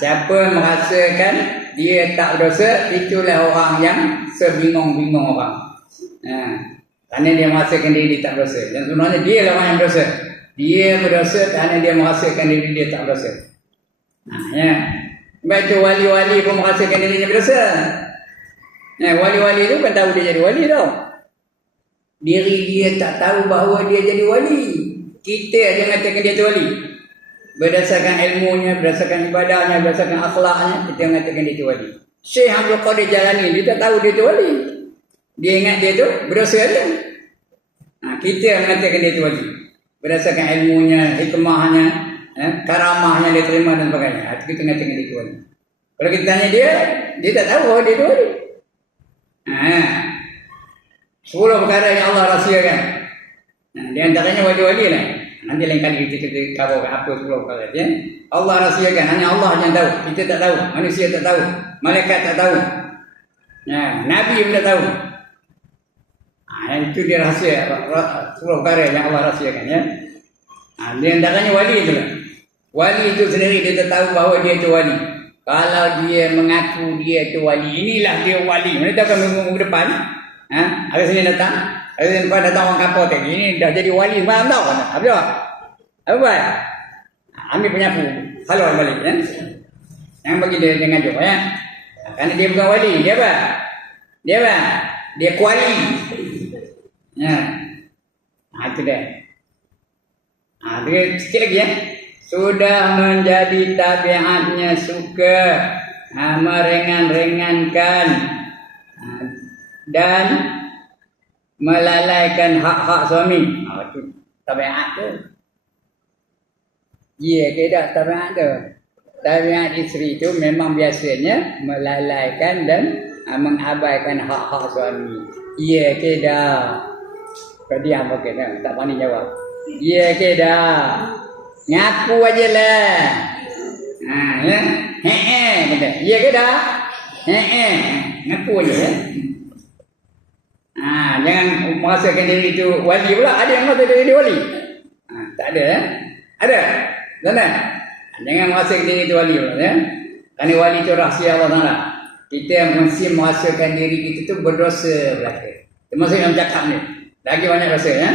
Siapa merasakan dia tak berdosa, itulah orang yang sebingung-bingung orang. Kerana dia merasakan diri dia tak berdosa. Dan sebenarnya dia lah orang yang berdosa. Dia berdosa kerana dia merasakan diri dia tak berdosa. Baca wali-wali pun merasakan dirinya berdosa. Wali-wali tu kan tahu dia jadi wali tau. Diri dia tak tahu bahawa dia jadi wali. Kita aja mengatakan dia tu wali. Berdasarkan ilmunya, berdasarkan ibadahnya, berdasarkan akhlaknya, kita mengatakan dia tu wali. Syekh Abdul Qadir Jalani, dia tak tahu dia tu wali. Dia ingat dia tu berdosa dia. Kita mengatakan dia tu wali. Berdasarkan ilmunya, hikmahnya, karamahnya dia terima dan sebagainya. Itu kita mengatakan dia tu wali. Kalau kita tanya dia tak tahu bahawa dia tu wali. 10 perkara yang Allah rahsiakan. Di antaranya wali-wali lah. Nanti lain kali kita cover apa 10 perkara. Allah rahsiakan. Hanya Allah yang tahu. Kita tak tahu. Manusia tak tahu. Malaikat tak tahu. Nabi pun tak tahu. Itu dia rahsia. 10 perkara yang Allah rahsiakan. Di antaranya wali itu lah. Wali itu sendiri dia tak tahu bahawa dia itu wali. Kalau dia mengaku dia itu wali, inilah dia wali. Mana tahu kan minggu depan? Hari Senin datang. Hari Senin depan datang orang kapal tadi. Ini dah jadi wali. Malam tahu kan? Apa buat? Ambil penyapu. Halo balik. Yang bagi dia ngajuk. Kerana dia bukan wali. Dia apa? Dia kuali. Itu dia. Dia sikit lagi Sudah menjadi tabiatnya suka meringan-ringankan dan melalaikan hak-hak suami. Itu tabiat tu. Ya, tidak tabiat tu. Tabiat isteri itu memang biasanya melalaikan dan mengabaikan hak-hak suami. Ya, tidak. Kau diam okey, tak pandai jawab. Ya, tidak. Ngaku aja lah. Kata. Ya ke dah? Ngaku aja. Jangan merasakan diri itu wali pula. Ada yang merasa diri wali? Tak ada. Ada? Mana? Jangan merasakan diri itu wali pula. Kerana wali itu rahsia Allah Ta'ala. Kita mesti merasakan diri kita itu berdosa belaka. Termasuk yang cakap ni. Lagi banyak dosa ya.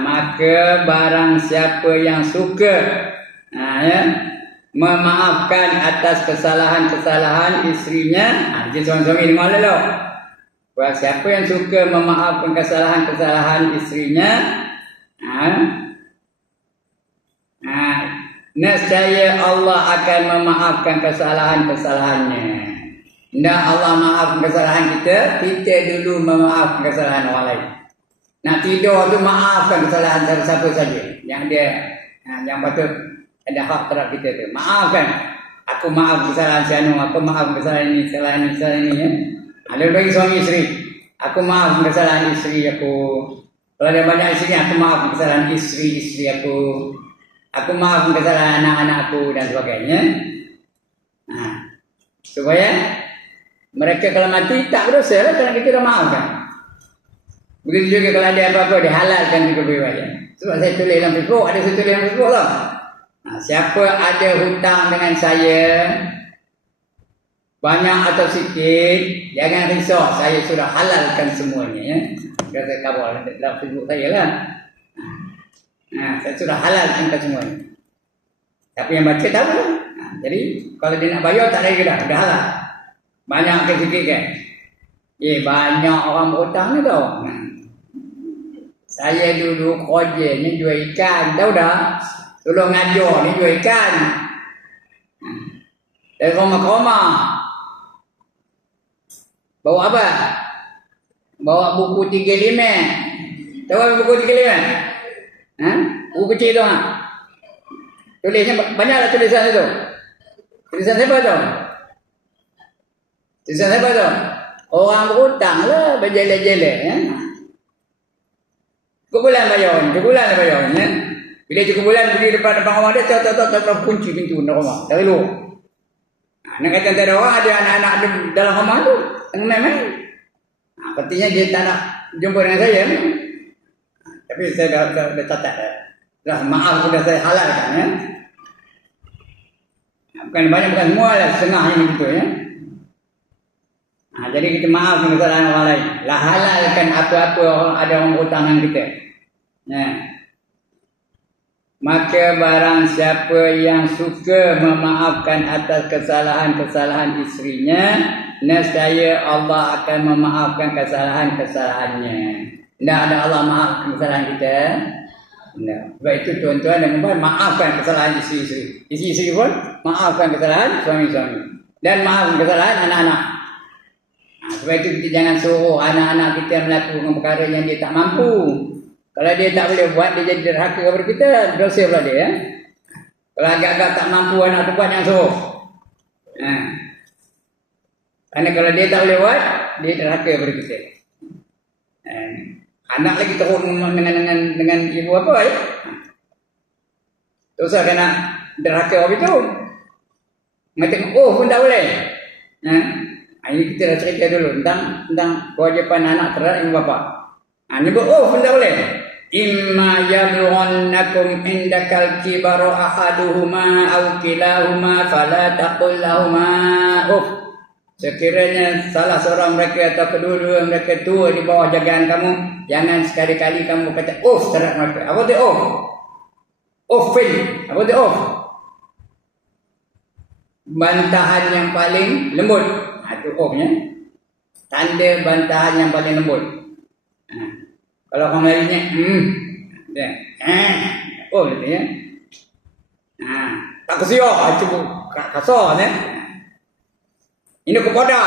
Maka barang siapa yang suka memaafkan atas kesalahan-kesalahan isterinya, jadi suami-suami dengar dulu. Barang siapa yang suka memaafkan kesalahan-kesalahan isterinya, nescaya Allah akan memaafkan kesalahan-kesalahannya. Nak Allah maafkan kesalahan kita, kita dulu memaafkan kesalahan orang lain. Nak tidur tu maafkan kesalahan siapa saja yang dia yang patut ada hak terhadap kita tu. Maafkan. Aku maaf kesalahan si anu, aku maaf kesalahan ini, kesalahan ini, kesalahan ini. Ada bagi suami isteri. Aku maaf kesalahan isteri aku. Kalau ada banyak isteri, aku maaf kesalahan isteri aku. Aku maaf kesalahan anak-anak aku dan sebagainya. Supaya mereka kalau mati tak berdosa lah kalau kita dah maafkan. Begitu juga kalau ada apa-apa dihalalkan juga boleh. Sebab saya tulis dalam Facebook, ada saya tulis dalam Facebook lah. Siapa ada hutang dengan saya, banyak atau sikit, jangan risau, saya sudah halalkan semuanya ya. Kata kabar dalam Facebook saya lah. Saya sudah halalkan semuanya. Tapi yang baca tahu lah. Jadi kalau dia nak bayar tak lagi dah halal. Banyak ke sikit kan? Banyak orang berhutang ni tau. Saya dulu kerjanya jual ikan, tahu dah? Tolong ngajar ni jual ikan. Dari rumah-rumah. Bawa apa? Bawa buku 35. Tahu apa buku 35? Buku kecil tu tulisnya banyaklah tulisan itu. Tulisan siapa tu? Tulisan siapa tu? Orang berhutang lah, berjela-jela ya. Cukup bulan bayar, cukup bulan bayar ya. Bila cukup bulan pergi depan rumah dia, tak kunci pintu rumah dari luar. Nak kata tak ada orang, ada anak-anak dalam rumah tu tengah main. Artinya dia tak nak jumpa dengan saya. Tapi saya dah catat dah. Maaf sudah saya halalkan ya. Bukan banyak, bukan semua lah, setengahnya begitu ya. Jadi kita maafkan kesalahan orang lain. Lah halalkan apa-apa ada orang berhutang dengan kita. Maka barang siapa yang suka memaafkan atas kesalahan-kesalahan isterinya, nescaya Allah akan memaafkan kesalahan-kesalahannya. Tidak ada Allah maafkan kesalahan kita. Tidak. Sebab itu tuan-tuan dan puan, maafkan kesalahan isteri-isteri. Isteri-isteri pun maafkan kesalahan suami-suami. Dan maafkan kesalahan anak-anak. Sebab itu kita jangan suruh anak-anak kita melakukan perkara yang dia tak mampu. Kalau dia tak boleh buat, dia jadi derhaka kepada kita, dosa pula dia. Kalau agak-agak tak mampu anak tu buat, jangan suruh. Kerana kalau dia tak boleh buat, dia derhaka kepada kita. Anak lagi teruk dengan ibu apa ya? Dosa kena derhaka apa itu? Mengatakan, pun tak boleh. Ini kita dah cerita dulu tentang kewajipan anak terhadap ibu bapa. Ini pun tak boleh. Imma yablughannakum indakal kibaru ahaduhuma aw kilahuma fala taqul lahumā Sekiranya salah seorang mereka atau kedua-dua mereka tua di bawah jagaan kamu, jangan sekali-kali kamu kata terhadap mereka. Apa tu Offin. Apa tu bantahan yang paling lembut. Itu nya. Tanda bantahan yang paling lembut. Kalau orang lainnya gitu ya. Tak kesiyo, cukup kasar ya. Ini kepada.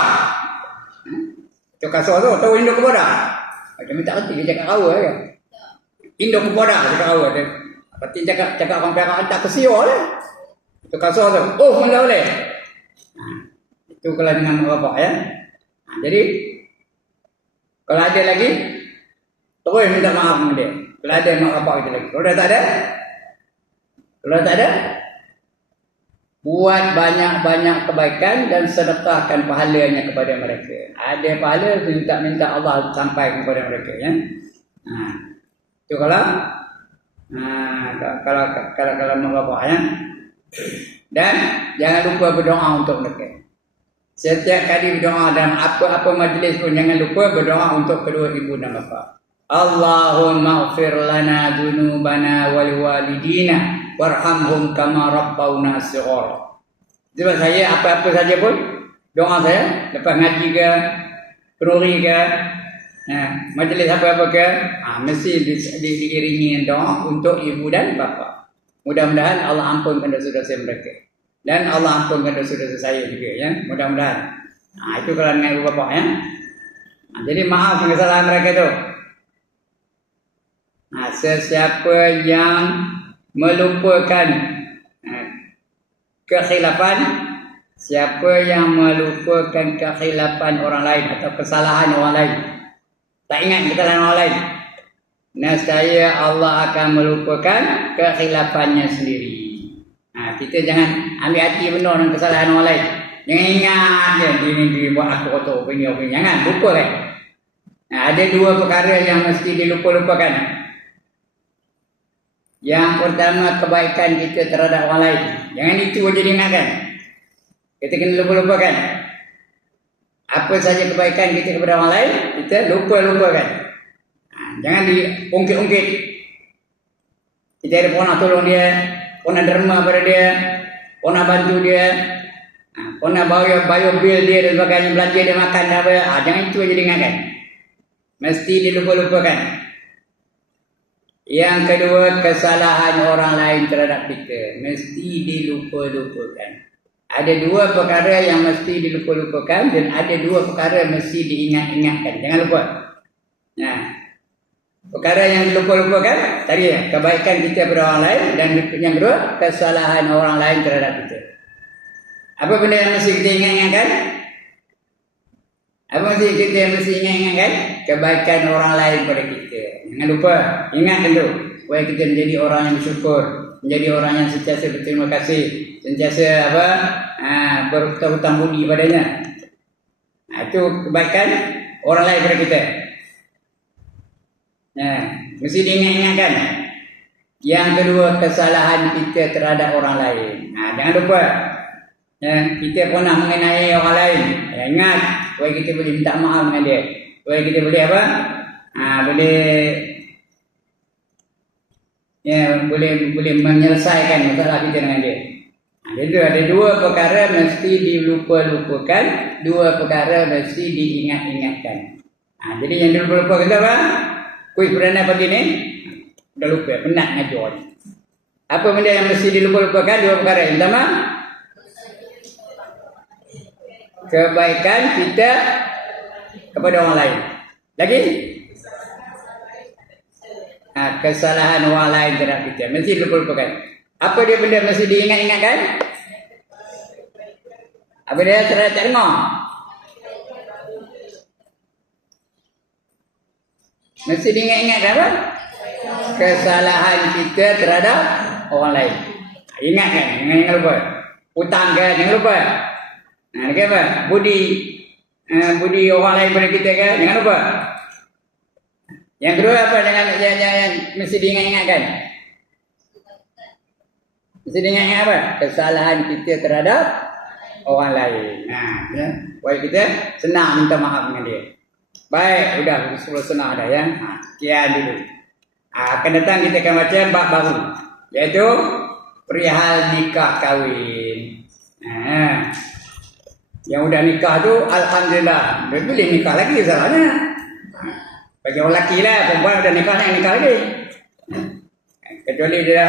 Itu kasar tu, tahu Indo kepada. Macam tak kerti dia cakap kau ya. Indo kepada cakap kau dia. Berarti cakap orang perang tak kesiyo lah. Itu kasar tu. Pun tak boleh. Itu kalau dengan mak bapak ya. Jadi kalau ada lagi, terus minta maaf kepada dia. Kalau ada mak bapak kita lagi. Kalau dah tak ada, buat banyak-banyak kebaikan dan sedekahkan pahalanya kepada mereka. Ada pahala minta Allah sampai kepada mereka ya. Itu kalau mak bapak ya. Dan jangan lupa berdoa untuk mereka. Setiap kali berdoa dalam apa-apa majlis pun jangan lupa berdoa untuk kedua ibu dan bapa. Allahumma ighfir lana dzunubana wal walidina warhamhum kama rabbawna shighara. Sebab saya apa-apa saja pun doa saya lepas ngaji ke, kenduri ke, majlis apa-apa ke, mesti diiringi doa untuk ibu dan bapa. Mudah-mudahan Allah ampunkan dosa-dosa mereka dan Allah ampunkan dosa-dosa saya juga ya. Mudah-mudahan. Itu kalau dengan ibu bapa ya. Jadi maaf kesalahan mereka itu. Sesiapa yang melupakan kekhilafan, siapa yang melupakan kekhilafan orang lain atau kesalahan orang lain, tak ingat kesalahan orang lain, nescaya Allah akan melupakan kekhilafannya sendiri. Kita jangan ambil hati benar dengan kesalahan orang lain. Jangan ingat je dia buat aku kotor begini. Jangan lupa kan. Ada dua perkara yang mesti dilupa-lupakan. Yang pertama, kebaikan kita terhadap orang lain. Jangan itu aja diingatkan. Kita kena lupa-lupakan. Apa saja kebaikan kita kepada orang lain, kita lupa-lupakan. Jangan diungkit-ungkit. Kita ada pernah tolong dia, pernah derma pada dia, pernah bantu dia, pernah bayar bil dia dan sebagainya, belanja dia makan apa. Jangan itu aja diingatkan. Mesti dilupa-lupakan. Yang kedua, kesalahan orang lain terhadap kita mesti dilupa-lupakan. Ada dua perkara yang mesti dilupa-lupakan dan ada dua perkara yang mesti diingat-ingatkan. Jangan lupa. Perkara yang dilupa-lupakan tadi ya, kebaikan kita kepada orang lain, dan yang kedua, kesalahan orang lain terhadap kita. Apa benda yang mesti kita ingat-ingatkan? Apa kita mesti ingat-ingatkan? Kebaikan orang lain pada kita. Jangan lupa, ingat dulu supaya kita menjadi orang yang bersyukur, menjadi orang yang sentiasa berterima kasih, sentiasa berhutang budi padanya. Itu kebaikan orang lain pada kita. Mesti diingat-ingatkan. Yang kedua, kesalahan kita terhadap orang lain. Jangan lupa. Kita pernah mengenai orang lain. Ingat, supaya kita boleh minta maaf dengan dia. Supaya kita boleh apa? Boleh menyelesaikan masalah kita dengan dia. Jadi ada dua perkara mesti dilupa-lupakan, dua perkara mesti diingat-ingatkan. Jadi yang dilupa-lupakan itu apa? Kuis perdana pagi ni dah lupa, penat ngajar. Apa benda yang mesti dilupa-lupakan? Dua perkara. Yang pertama, kebaikan kita kepada orang lain. Lagi? Kesalahan orang lain terhadap kita mesti dilupa-lupakan. Apa dia benda mesti diingat-ingatkan? Apa dia terhadap tak dengar? Mesti diingat-ingatkan apa? Kesalahan kita terhadap orang lain. Ingatkan, jangan lupa. Hutang kan, jangan lupa. Lagi apa? Budi orang lain pada kita kan, jangan lupa. Yang kedua apa? Jangan mesti diingat-ingatkan. Mesti diingat-ingat apa? Kesalahan kita terhadap orang lain. Supaya kita senang minta maaf dengan dia. Baik, sudah 10 senang dah ya. Sekian dulu. Akan datang kita akan baca bab baru, iaitu perihal nikah kahwin. Yang sudah nikah tu alhamdulillah, boleh nikah lagi salahnya. Bagi orang lelaki lah, perempuan sudah nikah lagi. Kecuali dia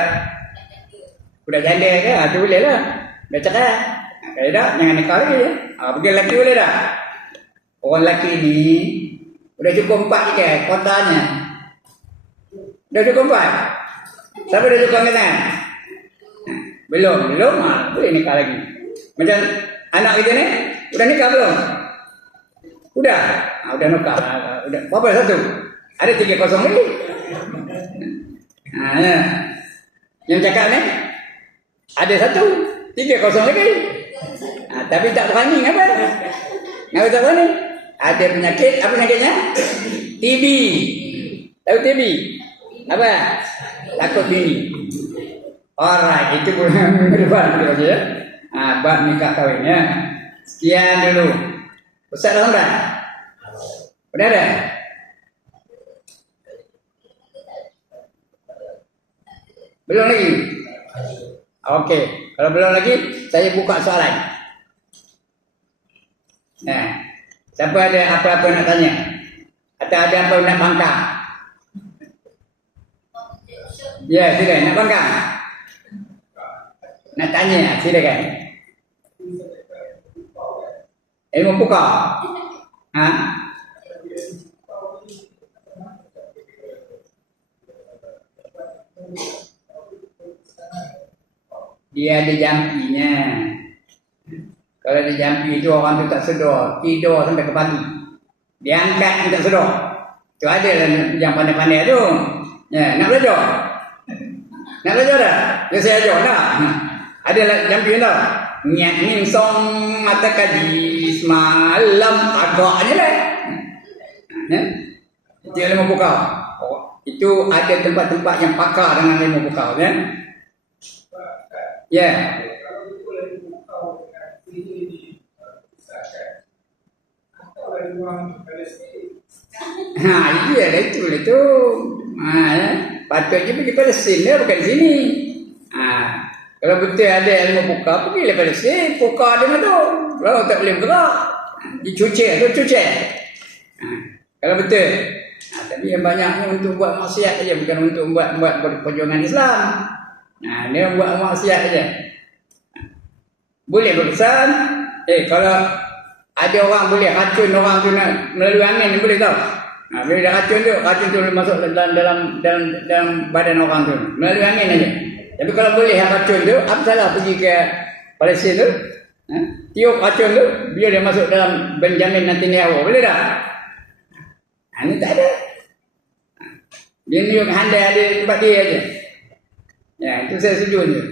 sudah janda ke, tu boleh lah. Dah cakap. Kalau tak, jangan nikah lagi. Bagi lelaki boleh tak? Orang lelaki ni sudah cukup 4 ke kotanya. Dah cukup 4. Siapa dah cukup angkatan? Belum. Boleh nikah lagi. Macam anak kita ni, sudah nikah belum? Sudah nikah. Udah. Berapa satu? Ada 3-0 lagi. Yang cakap ni, ada 1. 3-0 lagi. Tapi tak berani apa? Ngapa tak berani? Ada penyakit, apa penyakitnya? TB. Tahu TB? Apa? Takut bini. Alright, itu bulan depan kita baca ya. Bab nikah kahwin ya. Sekian dulu. Ustaz dah sampai? Benar dah? Belum lagi? Okey, kalau belum lagi, saya buka soalan. Nah, siapa ada apa-apa nak tanya? Atau ada apa nak bangkang? Ya, silakan. Nak bangkang? Nak tanya, silakan. Ilmu buka? Ha? Dia ada jampinya. Kalau ada jampi itu orang tu tak sedar, tidur sampai ke pagi. Dia angkat tak sedar. Tu ada yang pandai-pandai tu. Ya, nak belajar? Nak belajar dah? Dia saya ajar dah. Ada jampi tak? Niat ning song mata kaji semalam agaknya lah. Itu ilmu buka. Itu ada tempat-tempat yang pakar dengan ilmu buka, kan? Ya. Itu. Ya. Patutnya pergi Palestin dia, bukan sini. Kalau betul ada ilmu buka, pergilah Palestin. Buka dia tu. Kalau tak boleh bergerak, dicuci. Kalau betul. Tapi yang banyaknya untuk buat maksiat saja, bukan untuk buat perjuangan Islam. Dia buat maksiat saja. Boleh berkesan. Kalau ada orang boleh racun orang tu nak melalui angin, boleh tahu. Bila dah racun tu masuk dalam badan orang tu melalui angin aja. Tapi kalau boleh racun tu, apa salah pergi ke Palestin tu? Tiup racun tu, biar dia masuk dalam Benjamin Netanyahu, boleh tak? Ini tak ada. Dia niup handai ada tempat dia aja. Ya, itu saya setuju je.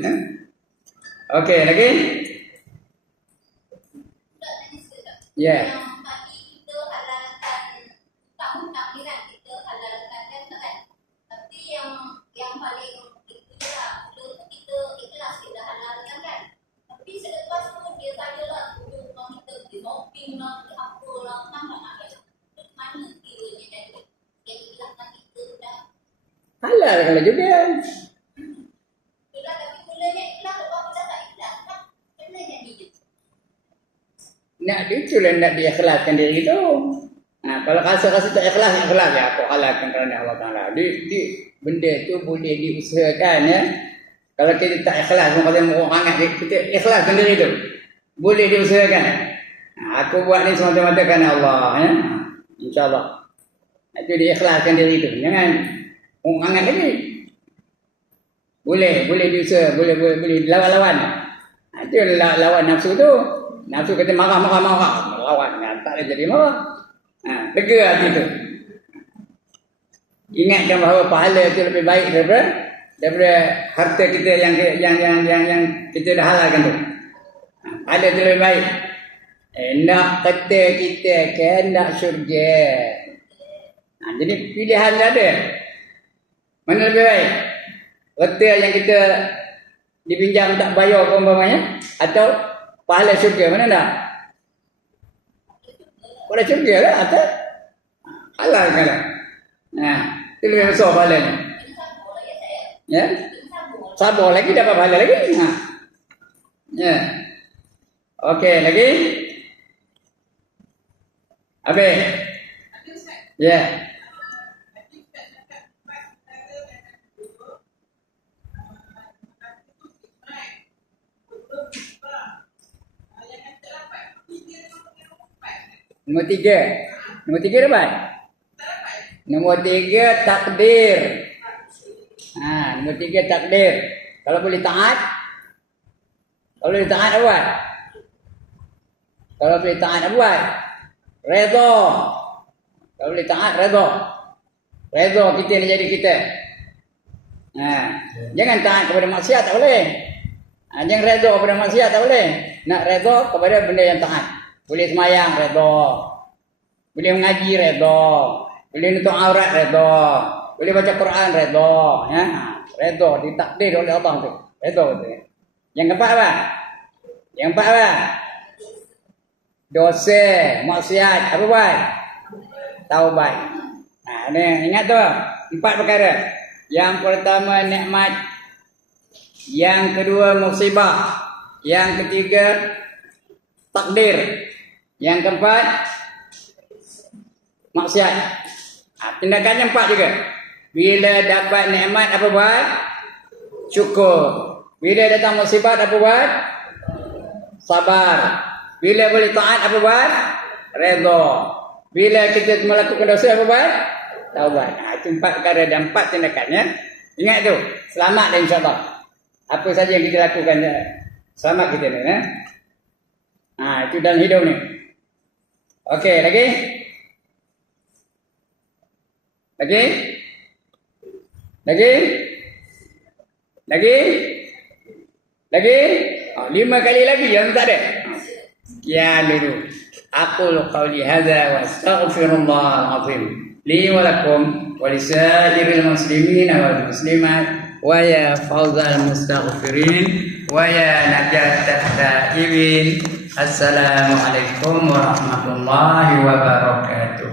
Okey, lagi? Ya. Halal kalau juga. Nak itulah nak diikhlaskan diri itu. Kalau rasa tak ikhlas ya aku halalkan kerana Allah Taala. Di benda tu boleh diusahakan ya. Kalau kita tak ikhlas, orang hangat kita ikhlaskan diri itu. Boleh diusahakan. Aku buat ni semata-mata kerana Allah ya. Insya-Allah. Itu diikhlaskan diri itu. Jangan hangat lagi. Boleh diusaha, boleh lawan-lawan. Itu lawan nafsu tu. Nafsu kata marah, lawan. Tak boleh jadi marah. Lega hati tu. Ingatkan bahawa pahala itu lebih baik daripada harta kita yang kita dah halalkan tu. Pahala itu lebih baik. Nak kata kita nak syurga. Jadi pilihan ada. Mana lebih baik? Harta yang kita dipinjam tak bayar umpamanya atau pahala syurga, mana nak? Pahala syurga lah atau halal kan? Itu lebih besar pahalanya. Ya? Sabar lagi dapat pahala lagi. Ya. Okey, lagi? Habis? Ya. Nombor 3 dapat? Nombor 3 takdir. Nombor 3 takdir. Kalau boleh taat buat. Kalau boleh taat buat. Redha. Kalau boleh taat redha. Redha kita ni jadi kita. Jangan taat kepada maksiat tak boleh. Jangan redha pada maksiat tak boleh. Nak redha kepada benda yang taat. Boleh semayang redha. Boleh mengaji redha. Boleh nutup aurat redha. Boleh baca Quran redha, ya. Redha ditakdir oleh Allah tu. Redha tu. Yang keempat apa? Yang keempat apa? Dosa, maksiat, apa buat? Taubat. Ni ingat tu, 4 perkara. Yang pertama nikmat, yang kedua musibah, yang ketiga takdir, yang keempat maksiat. Tindakannya 4 juga. Bila dapat nikmat apa buat? Syukur. Bila datang musibah apa buat? Sabar. Bila boleh taat apa buat? Redha. Bila kita melakukan dosa apa buat? Taubat. Itu 4 perkara dan 4 tindakannya. Ingat tu, selamat dah insya-Allah. Apa saja yang kita lakukan, selamat kita ni, ya. Itu dalam hidup ni. Okey, lagi? Lagi? Lagi? Lagi? Lagi? 5 kali lagi yang tak ada. Sekian dulu. Aqulu qawli hadza wa astaghfirullahal azim li wa lakum wa lisairil muslimin wal muslimat wa ya fawzal mustaghfirin wa ya najatat taibin. Assalamualaikum warahmatullahi wabarakatuh.